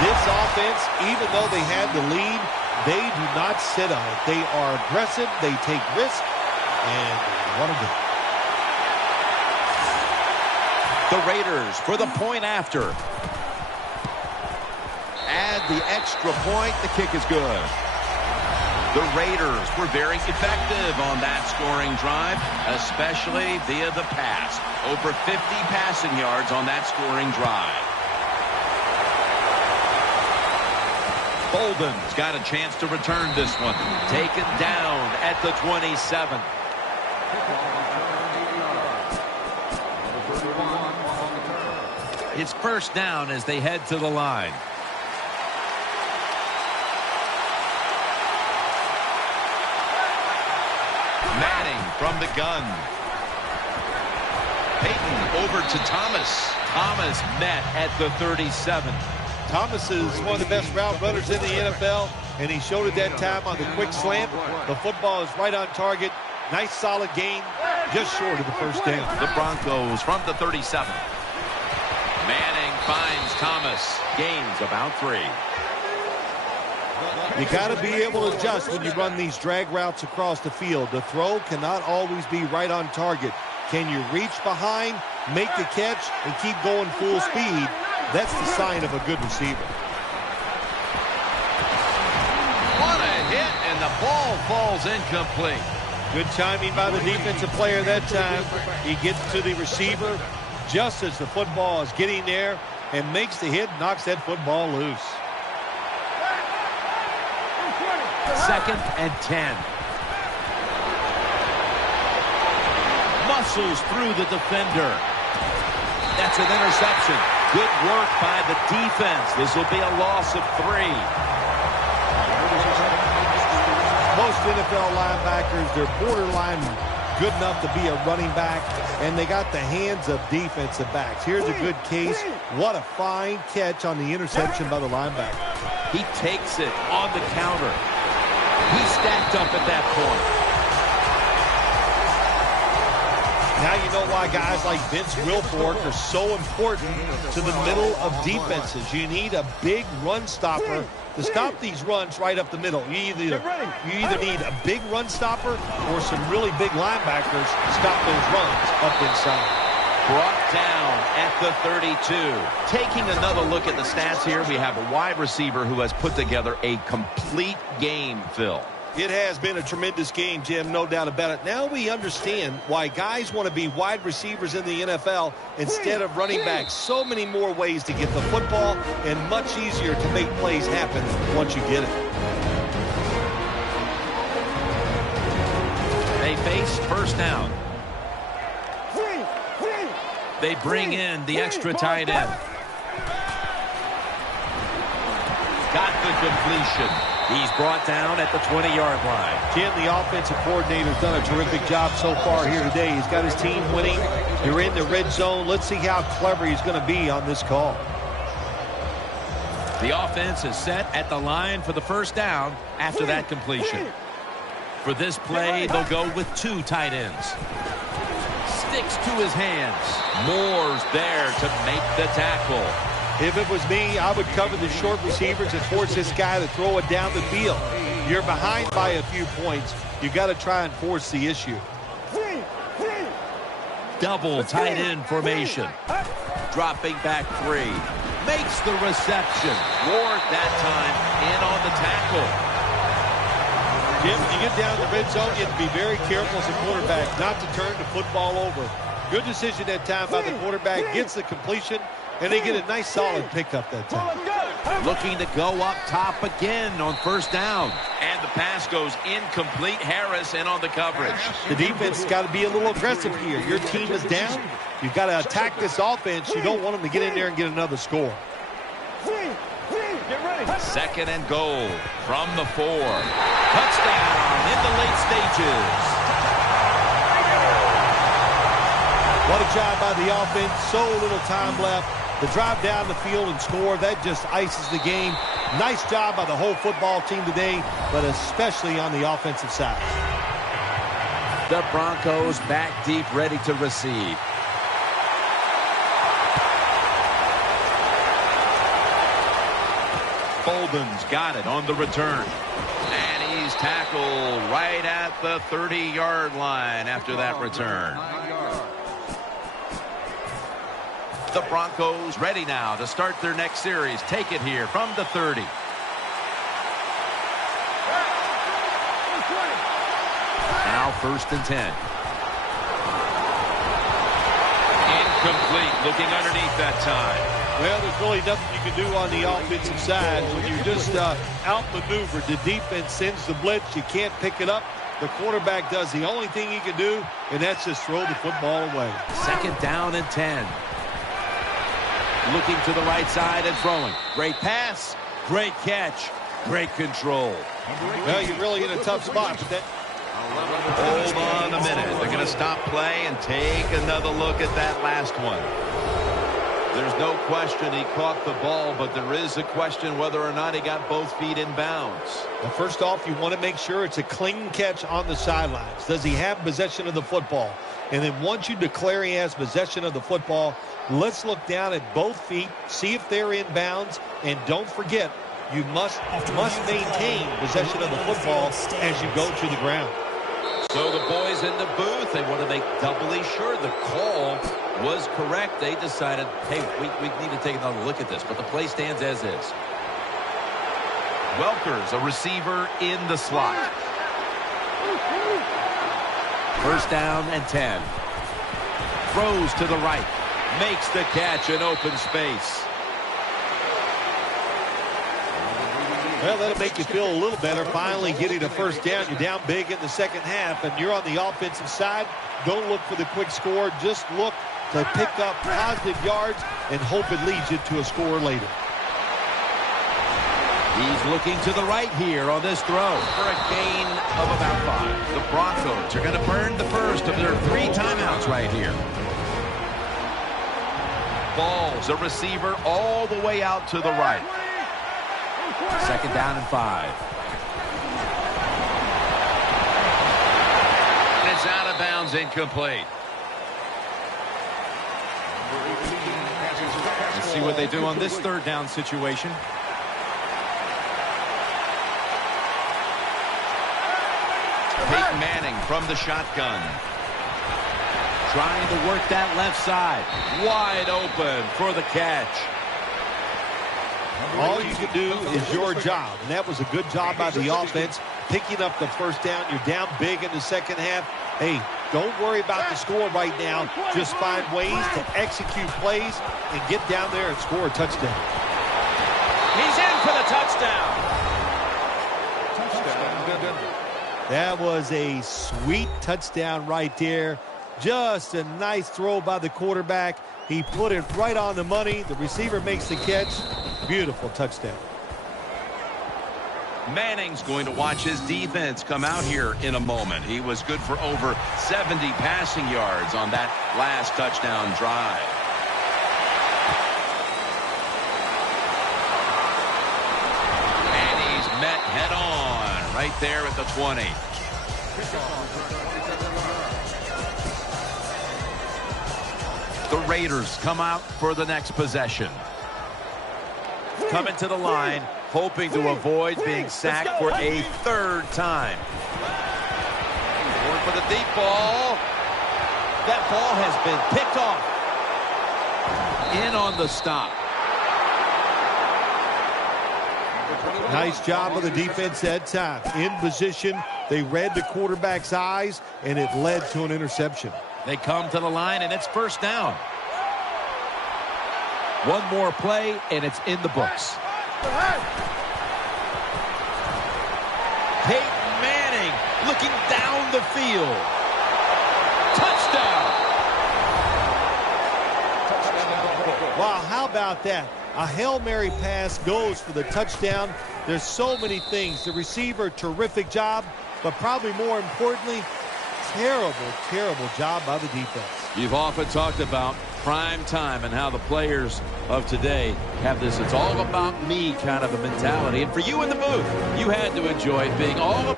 This offense, even though they had the lead, they do not sit on it. They are aggressive, they take risks, and what a good. The Raiders for the point after. Add the extra point. The kick is good. The Raiders were very effective on that scoring drive, especially via the pass. Over 50 passing yards on that scoring drive. Bolden's got a chance to return this one. Taken down at the 27. It's 1st down as they head to the line. Manning from the gun. Peyton over to Thomas. Thomas met at the 37. Thomas is one of the best route runners in the NFL, and he showed it that time on the quick slant. The football is right on target. Nice, solid gain, just short of the 1st down. The Broncos from the 37. Manning finds Thomas. Gains about 3. You got to be able to adjust when you run these drag routes across the field. The throw cannot always be right on target. Can you reach behind, make the catch, and keep going full speed? That's the sign of a good receiver. What a hit, and the ball falls incomplete. Good timing by the defensive player that time. He gets to the receiver just as the football is getting there and makes the hit, knocks that football loose. 2nd and 10. Muscles through the defender. That's an interception. Good work by the defense. This will be a loss of 3. Most NFL linebackers, they're borderline good enough to be a running back, and they got the hands of defensive backs. Here's a good case. What a fine catch on the interception by the linebacker. He takes it on the counter. He stacked up at that point. Now you know why guys like Vince Wilfork are so important to the middle of defenses. You need a big run stopper to stop these runs right up the middle. You either need a big run stopper or some really big linebackers to stop those runs up inside. Brought down at the 32. Taking another look at the stats here, we have a wide receiver who has put together a complete game, Phil. It has been a tremendous game, Jim, no doubt about it. Now we understand why guys want to be wide receivers in the NFL instead of running backs. So many more ways to get the football and much easier to make plays happen once you get it. They face first down. They bring in the extra tight end. Got the completion. He's brought down at the 20-yard line. Jim, the offensive coordinator's done a terrific job so far here today. He's got his team winning. You're in the red zone. Let's see how clever he's going to be on this call. The offense is set at the line for the first down after that completion. For this play, they'll go with two tight ends. Sticks to his hands. Moore's there to make the tackle. If it was me, I would cover the short receivers and force this guy to throw it down the field. You're behind by a few points. You got to try and force the issue. Double tight end formation. Dropping back three. Makes the reception. Ward that time in on the tackle. Jim, when you get down the red zone, you have to be very careful as a quarterback not to turn the football over. Good decision that time by the quarterback. Gets the completion, and they get a nice solid pickup that time. Looking to go up top again on first down. And the pass goes incomplete. Harris in on the coverage. The defense has got to be a little aggressive here. Your team is down. You've got to attack this offense. You don't want them to get in there and get another score. Second and goal from the 4. Touchdown in the late stages. What a job by the offense. So little time left. The drive down the field and score, that just ices the game. Nice job by the whole football team today, but especially on the offensive side. The Broncos back deep, ready to receive. Bolden's got it on the return. And he's tackled right at the 30-yard line after that return. The Broncos ready now to start their next series. Take it here from the 30. Now first and 10. Incomplete. Looking underneath that time. Well, there's really nothing you can do on the offensive side. When you just outmaneuvered, the defense sends the blitz. You can't pick it up. The quarterback does the only thing he can do, and that's just throw the football away. Second down and 10. Looking to the right side and throwing. Great pass, great catch, great control. Well, you're really in a tough spot. But that... Hold on a minute. They're going to stop play and take another look at that last one. There's no question he caught the ball, but there is a question whether or not he got both feet in bounds. Well, first off, you want to make sure it's a clean catch on the sidelines. Does he have possession of the football? And then once you declare he has possession of the football, let's look down at both feet, see if they're in bounds, and don't forget, you must maintain possession of the football as you go to the ground. So the boys in the booth, they want to make doubly sure the call was correct. They decided, hey, we need to take another look at this, but the play stands as is. Welker's a receiver in the slot. First down and 10. Throws to the right. Makes the catch in open space. Well, that'll make you feel a little better. Finally getting a first down. You're down big in the second half, and you're on the offensive side. Don't look for the quick score. Just look to pick up positive yards and hope it leads you to a score later. He's looking to the right here on this throw for a gain of about 5. The Broncos are going to burn the first of their 3 timeouts right here. Ball's a receiver all the way out to the right. Second down and 5. And it's out of bounds, incomplete. Let's see what they do on this third down situation. Peyton Manning from the shotgun. Trying to work that left side. Wide open for the catch. All you can do is your job, and that was a good job by the offense, picking up the first down. You're down big in the second half. Hey, don't worry about the score right now. Just find ways to execute plays and get down there and score a touchdown. He's in for the touchdown. That was a sweet touchdown right there. Just a nice throw by the quarterback. He put it right on the money. The receiver makes the catch. Beautiful touchdown. Manning's going to watch his defense come out here in a moment. He was good for over 70 passing yards on that last touchdown drive. And he's met head on right there at the 20. The Raiders come out for the next possession. Coming to the line, hoping to avoid being sacked for a third time. Going for the deep ball. That ball has been picked off. In on the stop. Nice job of the defense that time. In position, they read the quarterback's eyes, and it led to an interception. They come to the line, and it's first down. One more play, and it's in the books. Peyton Manning looking down the field. Touchdown! Wow, how about that? A Hail Mary pass goes for the touchdown. There's so many things. The receiver, terrific job, but probably more importantly, terrible job by the defense. You've often talked about prime time and how the players of today have this "it's all about me" kind of a mentality. And for you in the booth, you had to enjoy being all